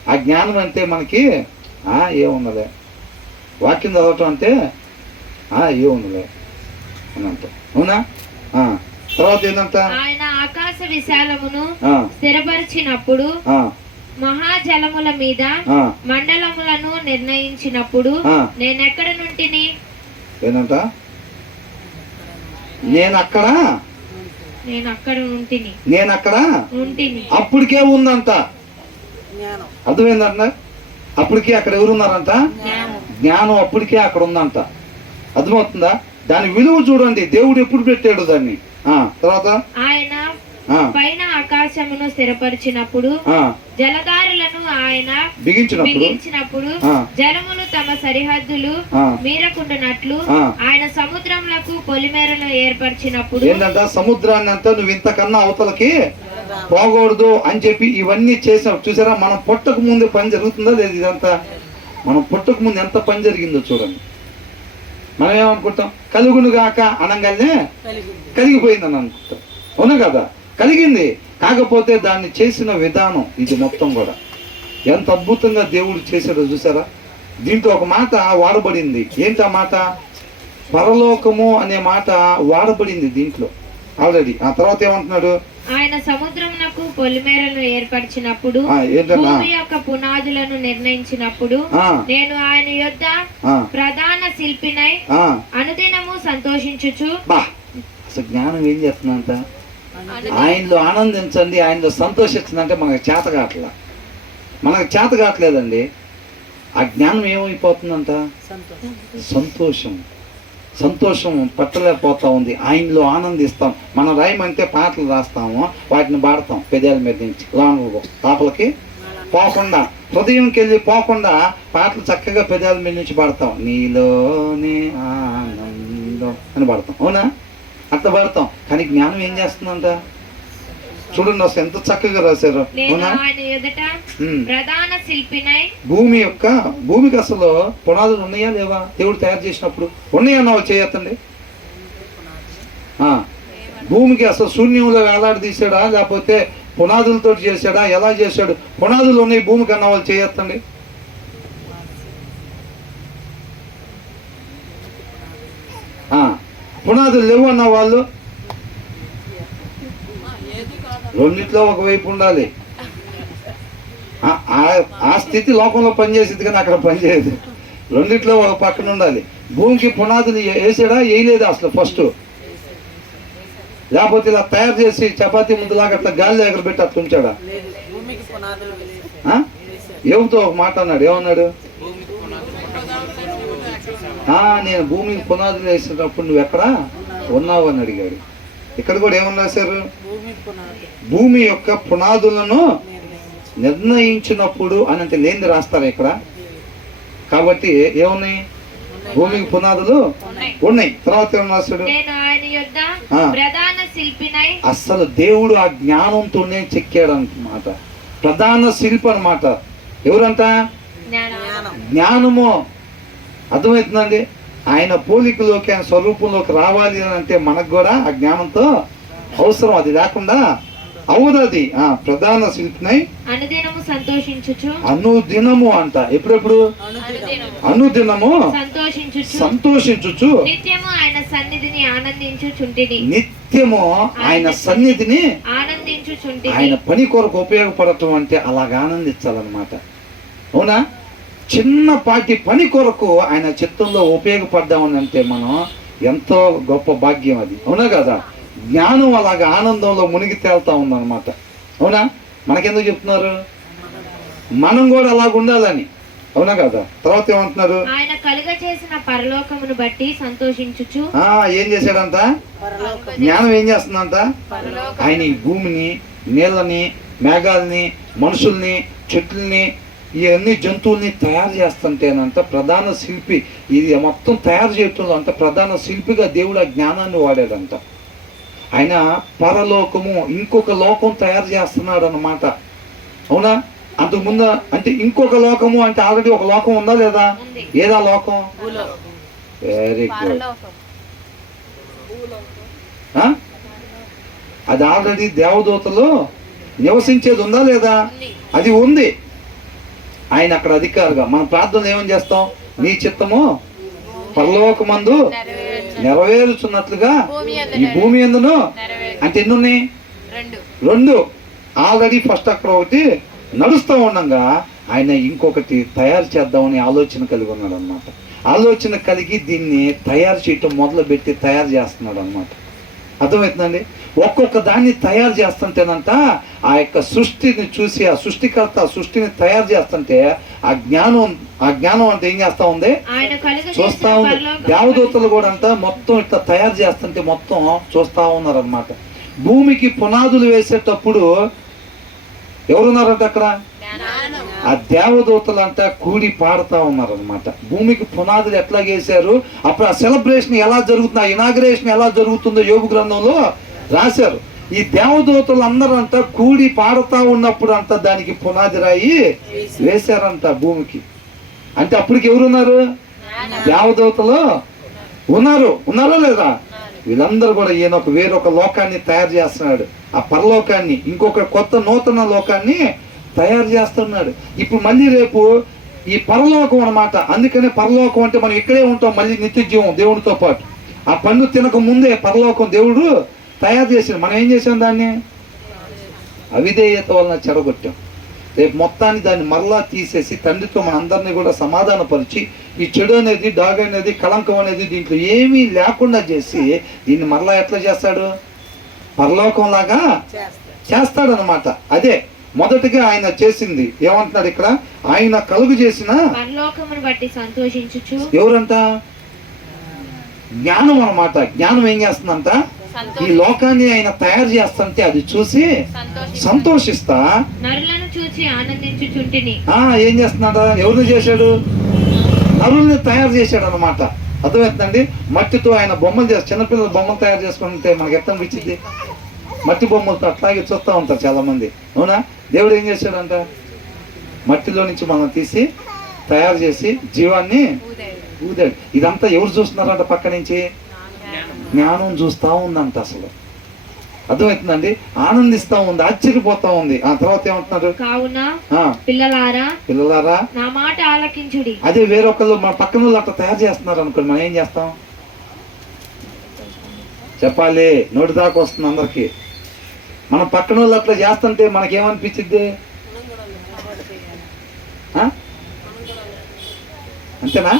ఆ జ్ఞానం అంటే మనకి ఏమున్నలే, వాక్యం చదవటం అంటే ఏమున్నలే అని అంట. అవునా? తర్వాత ఏంటంట? ఆయన ఆకాశ విశాలమును స్థిరపరిచినప్పుడు మహాజలముల మీద మండలములను నిర్ణయించినప్పుడు నేనెక్కడ నుంటిని? ఏంటంట? నేనక్కడ ఉంటిని. అప్పటికే ఉందంట. అర్థమైందంట? అప్పటికే అక్కడ ఎవరున్నారంట? జ్ఞానం అప్పటికే అక్కడ ఉందంట. అర్థమవుతుందా? దాని విలువ చూడండి, దేవుడు ఎప్పుడు పెట్టాడు దాన్ని. తర్వాత ఆయన పైన ఆకాశమును స్థిరపరిచినప్పుడు జలధారులను ఆయన బిగించినప్పుడు జలములు తమ సరిహద్దులు మీరకుండానట్లు ఆయన సముద్రములకు పొలిమేరలు ఏర్పరిచినప్పుడు. ఏంటంట? సముద్రాన్ని అంతా నువ్వు ఇంతకన్నా అవతలకి పోకూడదు అని చెప్పి ఇవన్నీ చేసాం. చూసారా? మనం పుట్టక ముందు పని జరుగుతుందా లేదు? ఇదంతా మనం పుట్టక ముందు ఎంత పని జరిగిందో చూడండి. మనం ఏమనుకుంటాం? కలుగునుగాక అనగానే కలిగిపోయిందని అనుకుంటాం. అవునా కదా? కలిగింది. కాకపోతే దాన్ని చేసిన విధానం ఇది మొత్తం కూడా ఎంత అద్భుతంగా దేవుడు చేశాడో చూసారా? దీంట్లో ఒక మాట వాడబడింది. ఏంటి ఆ మాట? పరలోకము అనే మాట వాడబడింది దీంట్లో ఆల్రెడీ. ఆ తర్వాత ఏమంటున్నాడు? ఆయన సముద్రమునకు పొలిమేరలను ఏర్పరిచినప్పుడు భూమి యొక్క పునాదులను నిర్ణయించినప్పుడు నేను ఆయన యొద్ద ప్రధాన శిల్పినై అనుదినము సంతోషించుచు. అసలు జ్ఞానం ఏం చేస్తుందంట? ఆయనలో ఆనందించండి, ఆయనలో సంతోషించండి. మనకు చేత కావట్లేదండి. ఆ జ్ఞానం ఏమైపోతుందంట? సంతోషం పట్టలేకపోతా ఉంది. ఆయనలో ఆనందిస్తాం. మనం రాయమంటే పాటలు రాస్తాము, వాటిని పాడతాం పెదాల మీద నుంచి లోపలికి పోకుండా, హృదయంకి వెళ్ళి పోకుండా పాటలు చక్కగా పెదాల మీద నుంచి పాడతాం. నీలోనే ఆనందం అని పాడతాం. అవునా? అట్లా పాడతాం. కానీ జ్ఞానం ఏం చేస్తుందంట? చూడండి అసలు ఎంత చక్కగా రాశారు. భూమికి అసలు పునాదులు ఉన్నాయా లేవా? దేవుడు తయారు చేసినప్పుడు ఉన్నాయన్న వాళ్ళు చేయొద్దండి. భూమికి అసలు శూన్యంలో వేలాడి తీసాడా లేకపోతే పునాదులతో చేశాడా? ఎలా చేశాడు? పునాదులు ఉన్నాయి భూమికి అన్న వాళ్ళు చేయొద్దండి. పునాదులు లేవు అన్న వాళ్ళు రెండిట్లో ఒకవైపు ఉండాలి. ఆ స్థితి లోకంలో పనిచేసేది కానీ అక్కడ పనిచేయదు. రెండిట్లో ఒక పక్కన ఉండాలి. భూమికి పునాదులు వేసాడా వేయలేదా అసలు ఫస్ట్? లేకపోతే ఇలా తయారు చేసి చపాతీ ముందులాగా అట్లా గాలి దగ్గర పెట్టి అట్లా ఉంచాడా? ఏమితో ఒక మాట అన్నాడు, ఏమన్నాడు? నేను భూమికి పునాదులు వేసినప్పుడు నువ్వు ఎక్కడ ఉన్నావు అని అడిగాడు. ఇక్కడ కూడా ఏమని రాశారు? భూమి యొక్క పునాదులను నిర్ణయించినప్పుడు అని అంటే లేనిది రాస్తారు ఇక్కడ. కాబట్టి ఏమున్నాయి? భూమికి పునాదులు ఉన్నాయి. తర్వాత ఏమని రాశాడు? అసలు దేవుడు ఆ జ్ఞానంతోనే చెక్కాడు అన్నమాట. ప్రధాన శిల్పి అన్నమాట. ఎవరంట? జ్ఞానము. అర్థమవుతుందండి? ఆయన పోలికలోకి, ఆయన స్వరూపంలోకి రావాలి అని అంటే మనకు కూడా ఆ జ్ఞానంతో అవసరం. అది లేకుండా అవునది. ప్రధాన శిల్పినై అనుదినము సంతోషించుచు. అనుదినము అంట. ఎప్పుడెప్పుడు? అనుదినము సంతోషించుచు. నిత్యము ఆయన సన్నిధిని ఆనందించుచుంటిని. నిత్యము ఆయన సన్నిధిని ఆనందించుచుంటిని. ఆయన పని కొరకు ఉపయోగపడటం అంటే అలాగ ఆనందించాలన్నమాట. అవునా? చిన్నపాటి పని కొరకు ఆయన చిత్తంలో ఉపయోగపడ్డామని అంటే మనం ఎంతో గొప్ప భాగ్యం అది. అవునా కదా? జ్ఞానం అలాగ ఆనందంలో మునిగి తేలుతా ఉందన్నమాట. అవునా? మనకెందుకు చెప్తున్నారు? మనం కూడా అలాగ ఉండాలని. అవునా కదా? తర్వాత ఏమంటున్నారు? ఆయన కలుగ చేసిన పరలోకమును బట్టి సంతోషించుచు. ఏం చేశాడంట? జ్ఞానం ఏం చేస్తుందంట? ఆయన ఈ భూమిని, నీళ్ళని, మేఘాలని, మనుషుల్ని, చెట్లని, ఇవన్నీ జంతువుల్ని తయారు చేస్తుంటేనంట ప్రధాన శిల్పి. ఇది మొత్తం తయారు చేయటంలో అంట ప్రధాన శిల్పిగా దేవుడు ఆ జ్ఞానాన్ని వాడాడంట. ఆయన పరలోకము, ఇంకొక లోకం తయారు చేస్తున్నాడు అన్నమాట. అవునా? అంతకుముందు అంటే ఇంకొక లోకము అంటే ఆల్రెడీ ఒక లోకం ఉందా లేదా? ఏదా లోకం? Very good. అది ఆల్రెడీ దేవదూతలు నివసించేది ఉందా లేదా? అది ఉంది. ఆయన అక్కడ అధికారిగా మన ప్రార్థనలు ఏమని చేస్తాం? నీ చిత్తము పరలోకమందు నెరవేరుచున్నట్లుగా ఈ భూమి ఎందును అంటే ఎన్ని ఉన్నాయి? 2. ఆల్రెడీ ఫస్ట్ అక్కడ ఒకటి నడుస్తూ ఉండగా ఆయన ఇంకొకటి తయారు చేద్దామని ఆలోచన కలిగి ఉన్నాడు అనమాట. ఆలోచన కలిగి దీన్ని తయారు చేయటం మొదలుపెట్టి తయారు చేస్తున్నాడు అనమాట. అర్థమవుతుందండి? ఒక్కొక్క దాన్ని తయారు చేస్తుంటేనంట ఆ యొక్క సృష్టిని చూసి ఆ సృష్టికర్త సృష్టిని తయారు చేస్తుంటే ఆ జ్ఞానం అంటే ఏం చేస్తా ఉంది? చూస్తా ఉంది. దేవదూతలు కూడా అంట మొత్తం ఇట్లా తయారు చేస్తుంటే మొత్తం చూస్తా ఉన్నారు అనమాట. భూమికి పునాదులు వేసేటప్పుడు ఎవరున్నారంట అక్కడ? ఆ దేవదూతలు అంట కూడి పాడుతూ ఉన్నారనమాట. భూమికి పునాదులు ఎట్లా వేశారు, అప్పుడు ఆ సెలబ్రేషన్ ఎలా జరుగుతుంది, ఆ ఇనాగ్రేషన్ ఎలా జరుగుతుందో యోబు గ్రంథంలో రాశారు. ఈ దేవదూతలు అందరూ అంట కూడి పాడుతూ ఉన్నప్పుడు అంట దానికి పునాది రాయి వేశారంట భూమికి. అంటే అప్పటికి ఎవరున్నారు? దేవదూతలు ఉన్నారా లేదా? వీళ్ళందరూ కూడా ఈయన వేరొక లోకాన్ని తయారు చేస్తున్నాడు. ఆ పరలోకాన్ని, ఇంకొక కొత్త నూతన లోకాన్ని తయారు చేస్తున్నాడు. ఇప్పుడు మళ్ళీ రేపు ఈ పరలోకం అన్నమాట. అందుకనే పరలోకం అంటే మనం ఇక్కడే ఉంటాం మళ్ళీ నిత్యజీవం దేవుడితో పాటు. ఆ పండు తినక ముందే పరలోకం దేవుడు తయారు చేసాడు. మనం ఏం చేసాం? దాన్ని అవిధేయత వలన చెడగొట్టాం. రేపు మొత్తాన్ని దాన్ని మరలా తీసేసి తండ్రితో మన అందరినీ కూడా సమాధానపరిచి ఈ చెడు అనేది, డాగ్ అనేది, కళంకం అనేది దీంట్లో ఏమీ లేకుండా చేసి దీన్ని మరలా ఎట్లా చేస్తాడు? పరలోకం లాగా చేస్తాడనమాట. అదే మొదటిగా ఆయన చేసింది. ఏమంటున్నాడు ఇక్కడ? ఆయన కలుగు చేసిన పరలోకమును బట్టి సంతోషించుచు. ఎవరంట? జ్ఞానం అన్నమాట. జ్ఞానం ఏం చేస్తుందంట? ఈ లోకాన్ని ఆయన తయారు చేస్తుంటే అది చూసి సంతోషిస్తా నరులను చూసి ఆనందించుచుంటిని. ఏం చేస్తున్నాడా? ఎవరిని చేశాడు? నరుల్ని తయారు చేశాడు అనమాట. అర్థమవుతుందండి? మట్టితో ఆయన బొమ్మలు చేసి, చిన్నపిల్లలు బొమ్మలు తయారు చేసుకుంటే మనకి ఎట్లా అనిపించింది? మట్టి బొమ్మలతో అట్లాగే చూస్తూ ఉంటారు చాలా మంది. అవునా? దేవుడు ఏం చేశాడంట? మట్టిలో నుంచి మనం తీసి తయారు చేసి జీవాన్ని ఊదాడు. ఇదంతా ఎవరు చూస్తున్నారంట? పక్క నుంచి జ్ఞానం చూస్తూ ఉందంట. అసలు అర్థమవుతుందండి? ఆనందిస్తా ఉంది, ఆశ్చర్యపోతా ఉంది. ఆ తర్వాత ఏమంటున్నారు? కావున పిల్లలారా నా మాట ఆలకించుడి. అదే వేరొకళ్ళు మన పక్కన వాళ్ళు అట్లా తయారు చేస్తున్నారు అనుకోండి, మనం ఏం చేస్తాం? చెప్పాలి, నోటి దాకా వస్తుంది అందరికి. మన పక్కన వాళ్ళు అట్లా చేస్తుంటే మనకేమనిపించిద్ది? అంతేనా?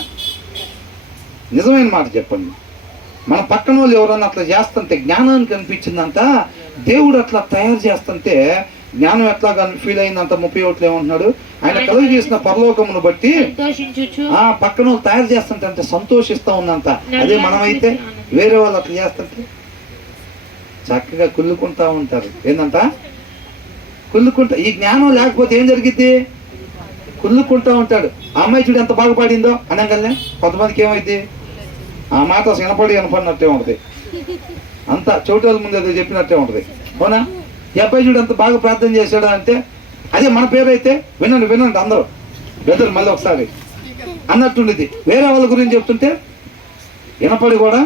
నిజమైన మాట చెప్పండి. మన పక్కన వాళ్ళు ఎవరన్నా అట్లా చేస్తుంటే జ్ఞానానికి అనిపించిందంట, దేవుడు అట్లా తయారు చేస్తుంటే జ్ఞానం ఎట్లాగా ఫీల్ అయిందంట. 31 ఏమంటున్నాడు? ఆయన కలుగు చేసిన పరలోకమును బట్టి పక్కన వాళ్ళు తయారు చేస్తుంటే అంటే సంతోషిస్తా ఉందంట. అదే మనమైతే వేరే వాళ్ళు అట్లా చేస్తుంటే చక్కగా కుళ్ళుకుంటా ఉంటారు. ఏందంట? కుళ్ళుకుంటా. ఈ జ్ఞానం లేకపోతే ఏం జరిగిద్ది? కుళ్ళుకుంటా ఉంటాడు. ఆ అమ్మాయి చూడు ఎంత బాగా పాడిందో అనగానే కొంతమందికి ఏమైంది? ఆ మాట వినపడినట్టే ఉంటుంది. అంతా చోటుల ముందు ఏదో చెప్పినట్టే ఉంటుంది. అవునా? ఈ అబ్బాయి చూడు ఎంత బాగా ప్రార్థన చేశాడు అంటే అదే మన పేరు అయితే వినండి వినండి అందరూ బెదరు మళ్ళీ ఒకసారి అన్నట్టుండిద్ది. వేరే వాళ్ళ గురించి చెప్తుంటే వినపడి కూడా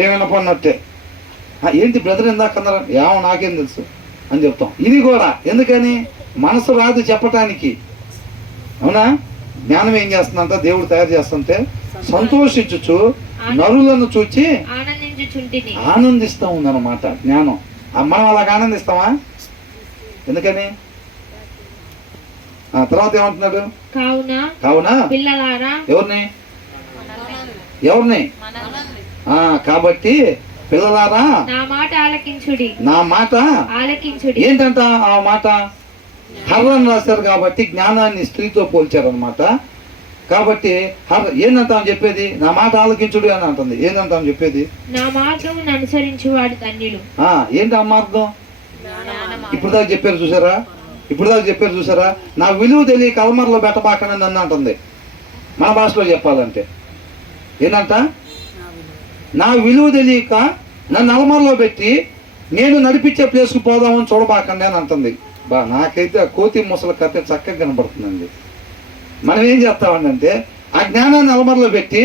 ఏం వినపడినట్టే. ఏంటి బ్రదర్ ఇందాక అన్నారు? ఏమో నాకేం తెలుసు అని చెప్తాం. ఇది కూడా ఎందుకని? మనసు రాదు చెప్పటానికి. అవునా? జ్ఞానం ఏం చేస్తుందంట? దేవుడు తయారు చేస్తుంటే సంతోషించుచు నరులను చూచి ఆనందిస్తూ ఉందన్నమాట జ్ఞానం. మనం అలాగ ఆనందిస్తామా? ఎందుకని? తర్వాత ఏమంటున్నాడు? కావున ఎవరిని కాబట్టి పిల్లలారా నా మాట ఏంటంట? ఆ మాట హర్రని రాశారు కాబట్టి జ్ఞానాన్ని స్త్రీతో పోల్చారనమాట. కాబట్టి ఏంటంటే ఆమె చెప్పేది? నా మాట ఆలకించుడు అని అంటుంది. ఏంటంటే ఆమె చెప్పేది? నా మార్గం అనుసరించువాడు ధన్యులు. ఏంటి ఆ మార్గం? ఇప్పుడు దాకా చెప్పారు చూసారా? నా విలువ తెలియక అలమరలో పెట్టబాకని నన్ను అంటుంది. మన భాషలో చెప్పాలంటే ఏంటంట? నా విలువ తెలియక నన్ను అలమరలో పెట్టి నేను నడిపించే ప్లేస్కి పోదామని చూడబాకండి అని అంటుంది. నాకైతే ఆ కోతి ముసలి కథ చక్కగా కనబడుతుందండి. మనం ఏం చేస్తామంటే ఆ జ్ఞానాన్ని అలమరలో పెట్టి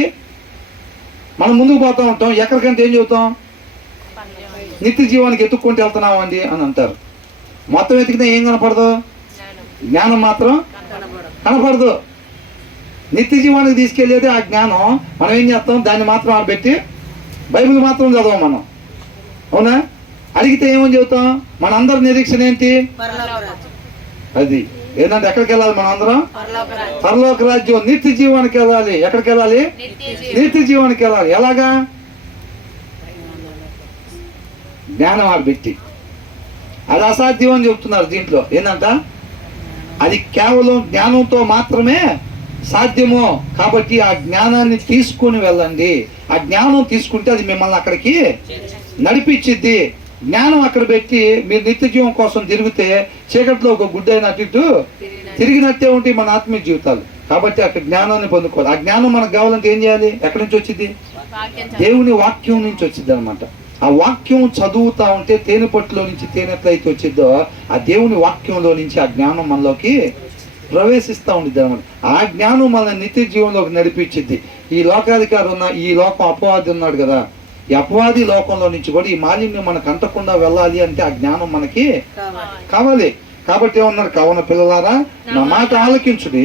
మనం ముందుకు పోతూ ఉంటాం. ఎక్కడికంటే ఏం చెబుతాం? నిత్య జీవానికి ఎత్తుక్కుంటూ వెళ్తున్నామండి అని అంటారు. మొత్తం ఎతికితే ఏం కనపడదు? జ్ఞానం మాత్రం కనపడదు. నిత్య జీవానికి తీసుకెళ్ళేది ఆ జ్ఞానం. మనం ఏం చేస్తాం? దాన్ని మాత్రం ఆడబెట్టి బైబిల్ మాత్రం చదవం మనం. అవునా? అడిగితే ఏమని చెబుతాం? మనందరి నిరీక్షణ ఏంటి? అది ఏంటంటే ఎక్కడికి వెళ్ళాలి? మనం అందరం పరలోక రాజ్యం, నిత్య జీవానికి వెళ్ళాలి. ఎక్కడికి వెళ్ళాలి? నిత్య జీవానికి వెళ్ళాలి. ఎలాగా? జ్ఞానం ఆడబెట్టి. అది అసాధ్యం అని చెప్తున్నారు దీంట్లో. ఏంటంట? అది కేవలం జ్ఞానంతో మాత్రమే సాధ్యము. కాబట్టి ఆ జ్ఞానాన్ని తీసుకుని వెళ్ళండి. ఆ జ్ఞానం తీసుకుంటే అది మిమ్మల్ని అక్కడికి నడిపించిద్ది. జ్ఞానం అక్కడ పెట్టి మీరు నిత్య జీవం కోసం తిరిగితే చీకట్లో ఒక గుడ్డ అయినట్టు తిరిగినట్టే ఉంటాయి మన ఆత్మీయ జీవితాలు. కాబట్టి అక్కడ జ్ఞానాన్ని పొందుకోవాలి. ఆ జ్ఞానం మనకు కావాలంటే ఏం చేయాలి? ఎక్కడి నుంచి వచ్చింది? దేవుని వాక్యం నుంచి వచ్చింది అనమాట. ఆ వాక్యం చదువుతా ఉంటే తేనె పట్టులో నుంచి తేనె ఎట్లయితే వచ్చిందో ఆ దేవుని వాక్యంలో నుంచి ఆ జ్ఞానం మనలోకి ప్రవేశిస్తూ ఉండిద్ది అనమాట. ఆ జ్ఞానం మన నిత్య జీవంలోకి నడిపించిద్ది. ఈ లోకాధికారి ఉన్న ఈ లోకం అపవాది ఉన్నాడు కదా, ఈ అపవాది లోకంలో నుంచి కూడా ఈ మాలిన్యం మనకు అంటకుండా వెళ్ళాలి అంటే ఆ జ్ఞానం మనకి కావాలి. కాబట్టి ఏమన్నాడు? కావున పిల్లలారా నా మాట ఆలకించుడి.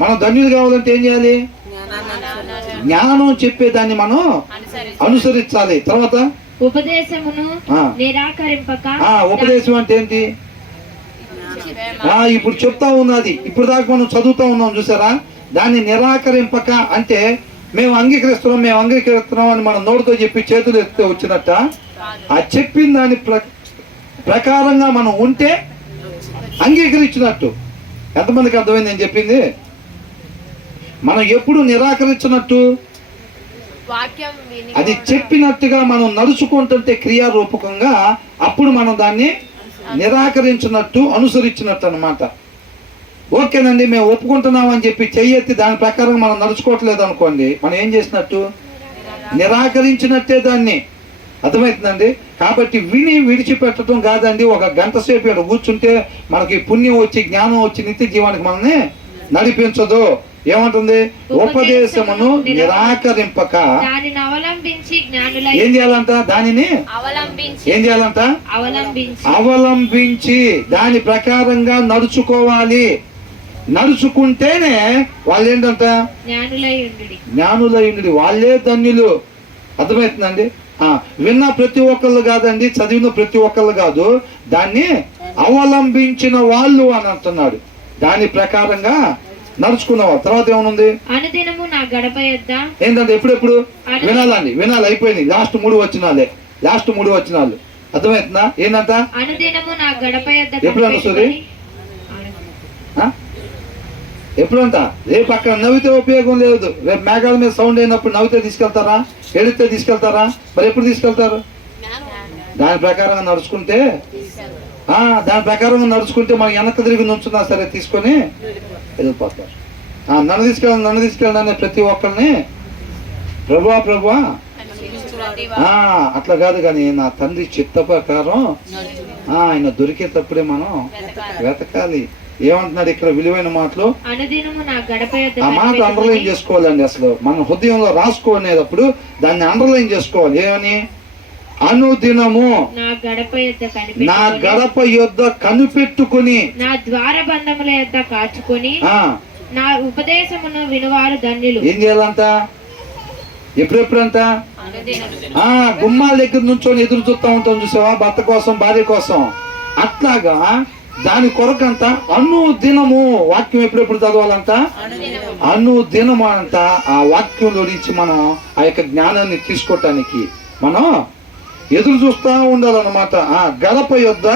మనం ధన్యులు కావాలంటే ఏం చేయాలి? జ్ఞానం చెప్పేదాన్ని మనం అనుసరించాలి. తర్వాత ఉపదేశమును నిరాకరింపక. ఉపదేశం అంటే ఏంటి? ఇప్పుడు చెప్తా ఉన్నది. ఇప్పుడు దాకా మనం చదువుతా ఉన్నాం చూసారా? దాన్ని నిరాకరింపక అంటే మేము అంగీకరిస్తున్నాం అని మనం నోటితో చెప్పి చేతులు ఎత్తితే వచ్చినట్ట. ఆ చెప్పిన దాని ప్రకారంగా మనం ఉంటే అంగీకరించినట్టు. ఎంతమందికి అర్థమైంది నేను చెప్పింది? మనం ఎప్పుడు నిరాకరించినట్టు? అది చెప్పినట్టుగా మనం నడుచుకుంటుంటే క్రియారూపకంగా అప్పుడు మనం దాన్ని నిరాకరించినట్టు, అనుసరించినట్టు అన్నమాట. ఓకేనండి మేము ఒప్పుకుంటున్నాం అని చెప్పి చెయ్యెత్తి దాని ప్రకారం మనం నడుచుకోవట్లేదు అనుకోండి, మనం ఏం చేసినట్టు? నిరాకరించినట్టే దాన్ని. అర్థమవుతుందండి? కాబట్టి విని విడిచిపెట్టడం కాదండి. ఒక గంట సేపు ఇక్కడ కూర్చుంటే మనకి పుణ్యం వచ్చి జ్ఞానం వచ్చి నిత్య జీవానికి మనల్ని నడిపించదు. ఏమంటుంది? ఉపదేశమును నిరాకరింపక ఏం చేయాలంట? దానిని ఏం చేయాలంట? అవలంబించి దాని ప్రకారంగా నడుచుకోవాలి. నడుచుకుంటేనే వాళ్ళు ఏంటంట జ్ఞానులయుండి, వాళ్ళే ధన్యులు. అర్థమవుతుందండి? విన్న ప్రతి ఒక్కళ్ళు కాదండి, చదివిన ప్రతి ఒక్కళ్ళు కాదు, దాన్ని అవలంబించిన వాళ్ళు అని అంటున్నాడు. దాని ప్రకారంగా నడుచుకున్నవాళ్ళు. తర్వాత ఏమనుంది? అనుదినము నా గడప యొద్ద. ఏంటంటే ఎప్పుడెప్పుడు వినాలండి, వినాలి. అయిపోయింది లాస్ట్ 3 వచనాలే, లాస్ట్ 3 వచనాలు. అర్థమవుతుందా? ఏంటంట? అనుదినము నా గడప యొద్ద. ఎప్పుడు అనిపిస్తుంది? ఎప్పుడంట? రేపు అక్కడ నవ్వితే ఉపయోగం లేదు. రేపు మేఘాల మీద సౌండ్ అయినప్పుడు నవ్వితే తీసుకెళ్తారా? ఎడితే తీసుకెళ్తారా? మరి ఎప్పుడు తీసుకెళ్తారు? దాని ప్రకారంగా నడుచుకుంటే, దాని ప్రకారంగా నడుచుకుంటే మనకి వెనక్కి తిరిగి నుంచున్నా సరే తీసుకొని వెళ్ళిపోతారు. నన్ను తీసుకెళ్ళాలనే ప్రతి ఒక్కరిని ప్రభువా అట్లా కాదు, కానీ నా తండ్రి చిత్త ప్రకారం ఆయన దొరికేటప్పుడే మనం వెతకాలి. ఏమంటున్నాడు ఇక్కడ? విలువైన మాటలు. ఆ మాట అండర్లైన్ చేసుకోవాలండి. అసలు మన హృదయంలో రాసుకోనేటప్పుడు దాన్ని అండర్లైన్ చేసుకోవాలి. ఏమని? అనుదినము నా గడప యొద్ద కనిపెట్టుకుని, నా ద్వారబంధముల యొద్ద కాచుకొని, నా ఉపదేశమును వినువారు ధన్యులు. ఏం చేయాలంట? ఎప్పుడెప్పుడంట? గుమ్మాల దగ్గర నుంచొని ఎదురు చూస్తూ ఉంటాం చూసావా, భర్త కోసం, భార్య కోసం. అట్లాగా దాని కొరకంట అనుదినము వాక్యం ఎప్పుడెప్పుడు చదవాలంట? అనుదినము అంట. ఆ వాక్యంలో నుంచి మనం ఆ యొక్క జ్ఞానాన్ని తీసుకోవటానికి మనం ఎదురు చూస్తూ ఉండాలన్నమాట. గడప యొద్ద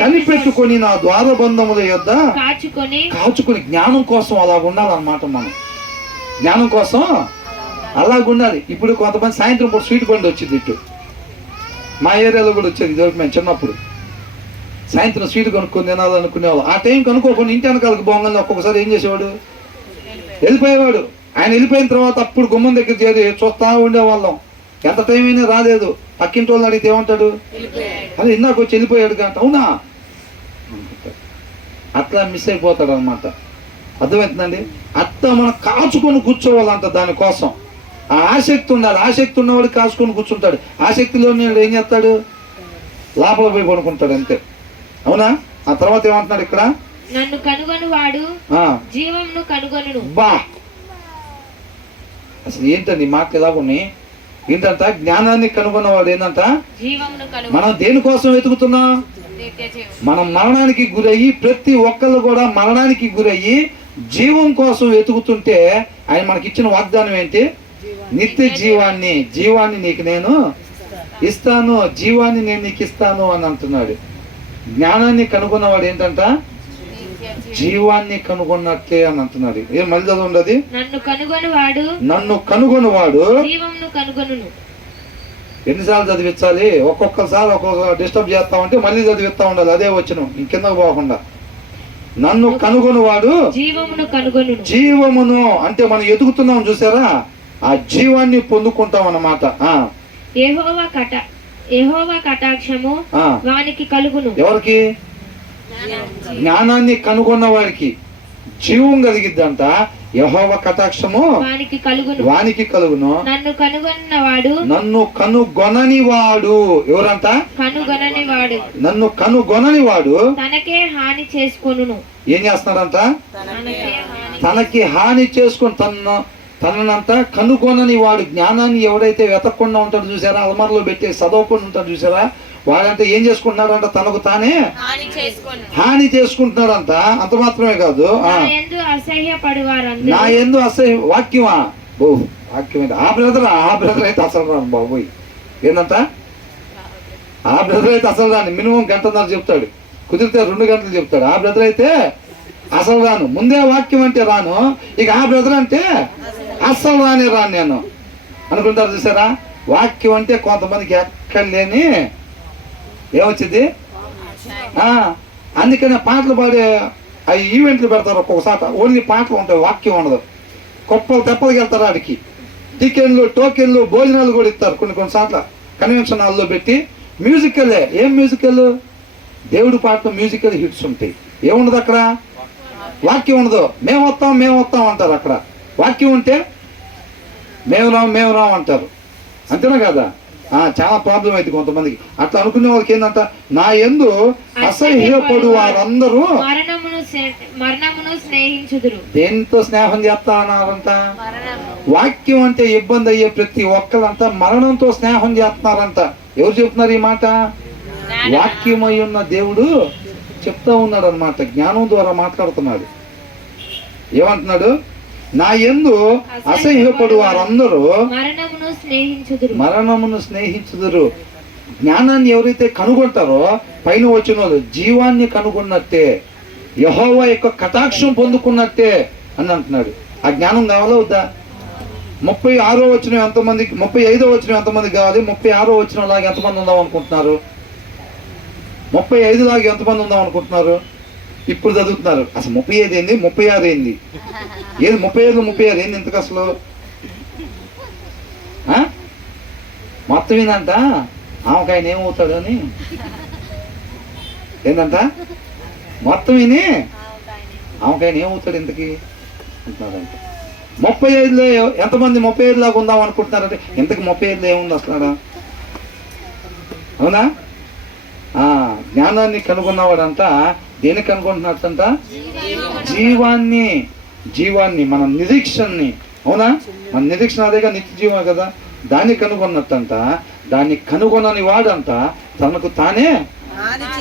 కనిపెట్టుకొని, నా ద్వారబంధముల యొద్ద కాచుకొని, జ్ఞానం కోసం అలా ఉండాలన్నమాట. మనం జ్ఞానం కోసం అలాగుండాలి. ఇప్పుడు కొంతమంది సాయంత్రం పూట స్వీట్ బండి వచ్చింది ఇటు మా ఏరియాలో కూడా వచ్చేది. ఇదివరకు మేము చిన్నప్పుడు సాయంత్రం స్వీట్ కొనుక్కొని తినాలనుకునేవాళ్ళు. ఆ టైం కనుక్కోకుండా ఇంటి వెనకాలకు బొంగల్ని ఒక్కొక్కసారి ఏం చేసేవాడు? వెళ్ళిపోయేవాడు. ఆయన వెళ్ళిపోయిన తర్వాత అప్పుడు గుమ్మం దగ్గర చేరి చూస్తా ఉండేవాళ్ళం. ఎంత టైం అయినా రాలేదు. పక్కింటి వాళ్ళని అడిగితే ఏమంటాడు? అది ఇందాక వచ్చి వెళ్ళిపోయాడు కంట. అవునా? అట్లా మిస్ అయిపోతాడు అనమాట. అర్థమవుతుందండి? అట్లా మనం కాచుకొని కూర్చోవాలంట. దానికోసం ఆ ఆసక్తి ఉండాలి. ఆసక్తి ఉన్నవాడు కాచుకొని కూర్చుంటాడు. ఆసక్తిలో ఏం చేస్తాడు? లోపల పోయి పడుకుంటాడు అంతే. అవునా? ఆ తర్వాత ఏమంటున్నాడు ఇక్కడ? నన్ను కనుగొను వాడు జీవమును కనుగొనును. బా, అసలు ఏంటండి మాటలు ఎలా ఉన్నాయి? ఏంటంట? జ్ఞానాన్ని కనుగొన్నవాడు ఏంటంట? మనం దేనికోసం వెతుకుతున్నాం? మనం మరణానికి గురయ్యి, ప్రతి ఒక్కళ్ళు కూడా మరణానికి గురయ్యి జీవం కోసం వెతుకుతుంటే ఆయన మనకి ఇచ్చిన వాగ్దానం ఏంటి? నిత్య జీవాన్ని. జీవాన్ని నీకు నేను ఇస్తాను, జీవాన్ని నేను నీకు ఇస్తాను అని అంటున్నాడు. జ్ఞానాన్ని కనుగొన్నవాడు ఏంటంట? జీవాన్ని కనుగొన్నట్లే అని అంటున్నాడు. ఏం మళ్ళీ చదవండి? నన్ను కనుగొనువాడు జీవమును కనుగొనును. ఎన్నిసార్లు చదివించాలి? ఒక్కొక్కసారి ఒక్కొక్క డిస్టర్బ్ చేస్తా ఉంటే మళ్ళీ చదివిస్తా ఉండాలి. అదే వచ్చిన ఇంకెందుకు పోకుండా. నన్ను కనుగొనువాడు జీవమును అంటే మనం ఎదుగుతున్నాం చూసారా, ఆ జీవాన్ని పొందుకుంటాం అన్నమాట. యెహోవా కటాక్షము వానికి కలుగును. ఎవరికి? జ్ఞానాన్ని కనుగొన్న వారికి జీవం కలిగిద్దంట. యెహోవా కటాక్షము వానికి కలుగును. నన్ను కనుగొనని వాడు ఎవరంట? నన్ను కనుగొనని వాడు తనకే హాని చేసుకొనును. ఏం చేస్తున్నాడంట? తనకి హాని చేసుకొని తనంతా కనుగొనని వాడు. జ్ఞానాన్ని ఎవడైతే వెతకుండా ఉంటాడు చూసారా, అల్మార్లో పెట్టి చదవకుండా ఉంటాడు చూసారా, వాడంతా ఏం చేసుకుంటున్నాడంట? తనకు తానే హాని చేసుకుంటున్నాడంట. అంత మాత్రమే కాదు, నా యందు అసహ్య వాక్యమా? వాక్యం ఆ బ్రదర్ అయితే అసలు రాను బాబోయ్. ఏంటంట? ఆ బ్రదర్ అయితే అసలు రాను. మినిమం గంటన్నర చెప్తాడు, కుదిరితే 2 గంటలు చెప్తాడు. ఆ బ్రదర్ అయితే అసలు రాను. ముందే వాక్యం అంటే రాను, ఇక ఆ బ్రదర్ అంటే అస్సలు రాను నేను అనుకుంటారు చూసారా. వాక్యం అంటే కొంతమందికి ఎక్కడ లేని ఏమొచ్చింది. అందుకనే పాటలు పాడే అవి ఈవెంట్లు పెడతారు. ఒక్కొక్కసారి ఓన్లీ పాటలు ఉంటాయి, వాక్యం ఉండదు. కుప్పలు తెప్పలకి వెళ్తారు. ఆడికి టికెన్లు, టోకెన్లు, భోజనాలు కూడా ఇస్తారు కొన్నిసార్లు కన్వెన్షన్ హాల్లో పెట్టి. మ్యూజికల్లే. ఏం మ్యూజికల్? దేవుడి పాటలు మ్యూజికల్ హిట్స్ ఉంటాయి. ఏముండదు అక్కడ? వాక్యం ఉండదు. మేము వస్తాం అంటారు. అక్కడ వాక్యం ఉంటే మేము రాం అంటారు. అంతేనా కదా? చాలా ప్రాబ్లం అయితే కొంతమందికి. అట్లా అనుకునే వాళ్ళకి ఏంటంట? నా యందు అసహ్యపడు వారందరూ మరణమును మరణమును స్నేహించుదురు. దేనితో స్నేహం చేస్తా అన్నారంట? వాక్యం అంటే ఇబ్బంది అయ్యే ప్రతి ఒక్కరంతా మరణంతో స్నేహం చేస్తున్నారంట. ఎవరు చెప్తున్నారు ఈ మాట? వాక్యమై ఉన్న దేవుడు చెప్తా ఉన్నాడు అన్నమాట. జ్ఞానం ద్వారా మాట్లాడుతున్నాడు. ఏమంటున్నాడు? నా యందు అసహ్యపడు వారందరూ మరణమును స్నేహించుదురు. మరణమును స్నేహించుదురు. జ్ఞానాన్ని ఎవరైతే కనుగొంటారో పైన వచ్చిన వాళ్ళు జీవాన్ని కనుగొన్నట్టే, యెహోవా యొక్క కటాక్షం పొందుకున్నట్టే అని అంటున్నాడు. ఆ జ్ఞానం కావాలా వద్దా? 36వ వచనం ఎంతమందికి, 35వ వచనం ఎంతమందికి కావాలి? 36వ వచనం లాగా ఎంతమంది ఉందాం అనుకుంటున్నారు? 35 లాగా ఎంతమంది ఉందాం అనుకుంటున్నారు? ఇప్పుడు చదువుతున్నారు. అసలు 35 ఏంది, 36 ఏంది, ఏది 35 36 ఏంది ఇంతకు అసలు? మొత్తం ఏందంట ఆమెకాయన ఏమవుతాడు అని ఏందంట? మొత్తం విని ఆమెకాయన ఏమవుతాడు ఇంతకి అంటున్నారంట. 35లో ఎంతమంది 35 లాగా ఉందాం అనుకుంటున్నారంటే ఇంతకు 35లో ఏముంది అసలు? అవునా? జ్ఞానాన్ని కనుగొన్నవాడంట దేన్ని కనుగొంటున్నట్టంట? జీవాన్ని మన నిరీక్షణని. అవునా? మన నిరీక్షణ అదేగా, నిత్య జీవం కదా. దాన్ని కనుగొన్నట్టంట. దాన్ని కనుగొనని వాడంట తనకు తానే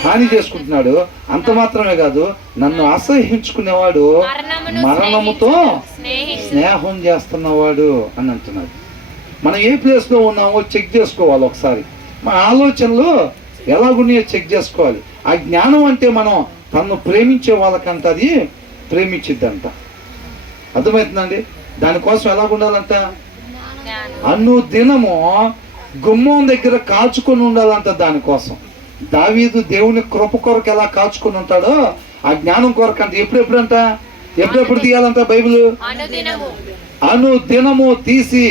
హాని చేసుకుంటున్నాడు. అంత మాత్రమే కాదు, నన్ను అసహించుకునేవాడు మరణముతో స్నేహం చేస్తున్నవాడు అని అంటున్నాడు. మనం ఏ ప్లేస్లో ఉన్నామో చెక్ చేసుకోవాలి ఒకసారి. మన ఆలోచనలు ఎలాగున్నాయో చెక్ చేసుకోవాలి. ఆ జ్ఞానం అంటే మనం తనను ప్రేమించే వాళ్ళకంట అది ప్రేమించిద్దంట. అర్థమవుతుందండి? దానికోసం ఎలాగుండాలంట? దినము గుమ్మం దగ్గర కాచుకొని ఉండాలంట. దానికోసం దావీదు దేవుని కృప కొరకు ఎలా కాచుకొని ఉంటాడో ఆ జ్ఞానం కొరకు అంటే ఎప్పుడెప్పుడంట, ఎప్పుడెప్పుడు తీయాలంట బైబిల్? దినము తీసి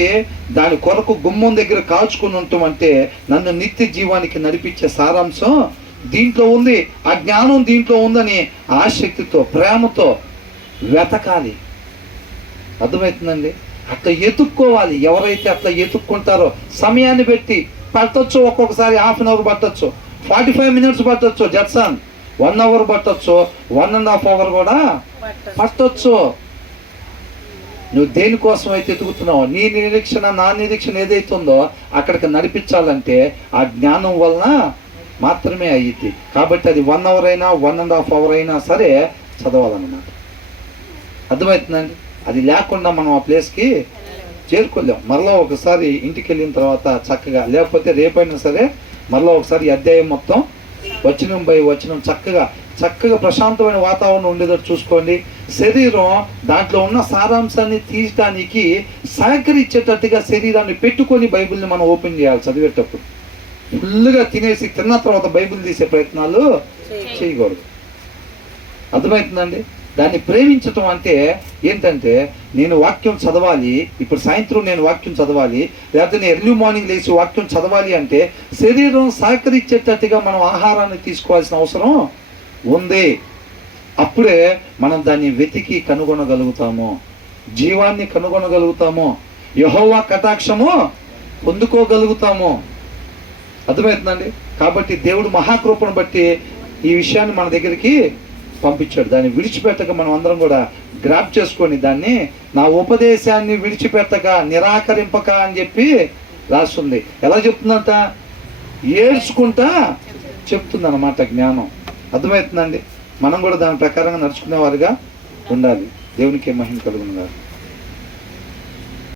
దాని కొరకు గుమ్మం దగ్గర కాచుకొని ఉంటాం. అంటే నన్ను నిత్య జీవానికి నడిపించే సారాంశం దీంట్లో ఉంది. ఆ జ్ఞానం దీంట్లో ఉందని ఆసక్తితో ప్రేమతో వెతకాలి. అర్థమవుతుందండి? అట్లా ఎతుక్కోవాలి. ఎవరైతే అట్లా ఎతుక్కుంటారో సమయాన్ని పెట్టి పట్టొచ్చు. ఒక్కొక్కసారి హాఫ్ అన్ అవర్ పట్టొచ్చు, 45 minutes పట్టొచ్చు, జట్సన్ 1 hour పట్టొచ్చు, 1.5 hours కూడా పట్టొచ్చు. నువ్వు దేనికోసం అయితే ఎతుకుతున్నావు, నీ నిరీక్షణ నా నిరీక్షణ ఏదైతే ఉందో అక్కడికి నడిపించాలంటే ఆ జ్ఞానం వలన మాత్రమే అయ్యిద్ది. కాబట్టి అది 1 hour అయినా 1.5 hours అయినా సరే చదవాలన్నమాట. అర్థమవుతుందండి? అది లేకుండా మనం ఆ ప్లేస్కి చేరుకోలేం. మరలా ఒకసారి ఇంటికి వెళ్ళిన తర్వాత చక్కగా, లేకపోతే రేపైనా సరే మరలా ఒకసారి అధ్యాయం మొత్తం వచనం బై వచనం చక్కగా ప్రశాంతమైన వాతావరణం ఉండేటట్టు చూసుకోండి. శరీరం దాంట్లో ఉన్న సారాంశాన్ని తీయడానికి సహకరించేటట్టుగా శరీరాన్ని పెట్టుకొని బైబిల్ని మనం ఓపెన్ చేయాలి. చదివేటప్పుడు ఫుల్గా తినేసి తిన్న తర్వాత బైబిల్ తీసే ప్రయత్నాలు చేయకూడదు. అర్థమవుతుందండి? దాన్ని ప్రేమించటం అంటే ఏంటంటే, నేను వాక్యం చదవాలి, ఇప్పుడు సాయంత్రం నేను వాక్యం చదవాలి, లేకపోతే నేను ఎర్లీ మార్నింగ్ లేచి వాక్యం చదవాలి అంటే శరీరం సహకరించేటట్టుగా మనం ఆహారాన్ని తీసుకోవాల్సిన అవసరం ఉంది. అప్పుడే మనం దాన్ని వెతికి కనుగొనగలుగుతాము, జీవాన్ని కనుగొనగలుగుతాము, యెహోవా కటాక్షము పొందుకోగలుగుతాము. అర్థమవుతుందండి? కాబట్టి దేవుడు మహాకృపను బట్టి ఈ విషయాన్ని మన దగ్గరికి పంపించాడు. దాన్ని విడిచిపెట్టక మనం అందరం కూడా గ్రాప్ చేసుకొని దాన్ని నా ఉపదేశాన్ని విడిచిపెట్టక నిరాకరింపక అని చెప్పి రాస్తుంది. ఎలా చెప్తుందంట? ఏడ్చుకుంటా చెప్తుంది అన్నమాట జ్ఞానం. అర్థమవుతుందండి? మనం కూడా దాని ప్రకారంగా నడుచుకునే వారుగా ఉండాలి. దేవునికి మహిమ కలుగును గాక.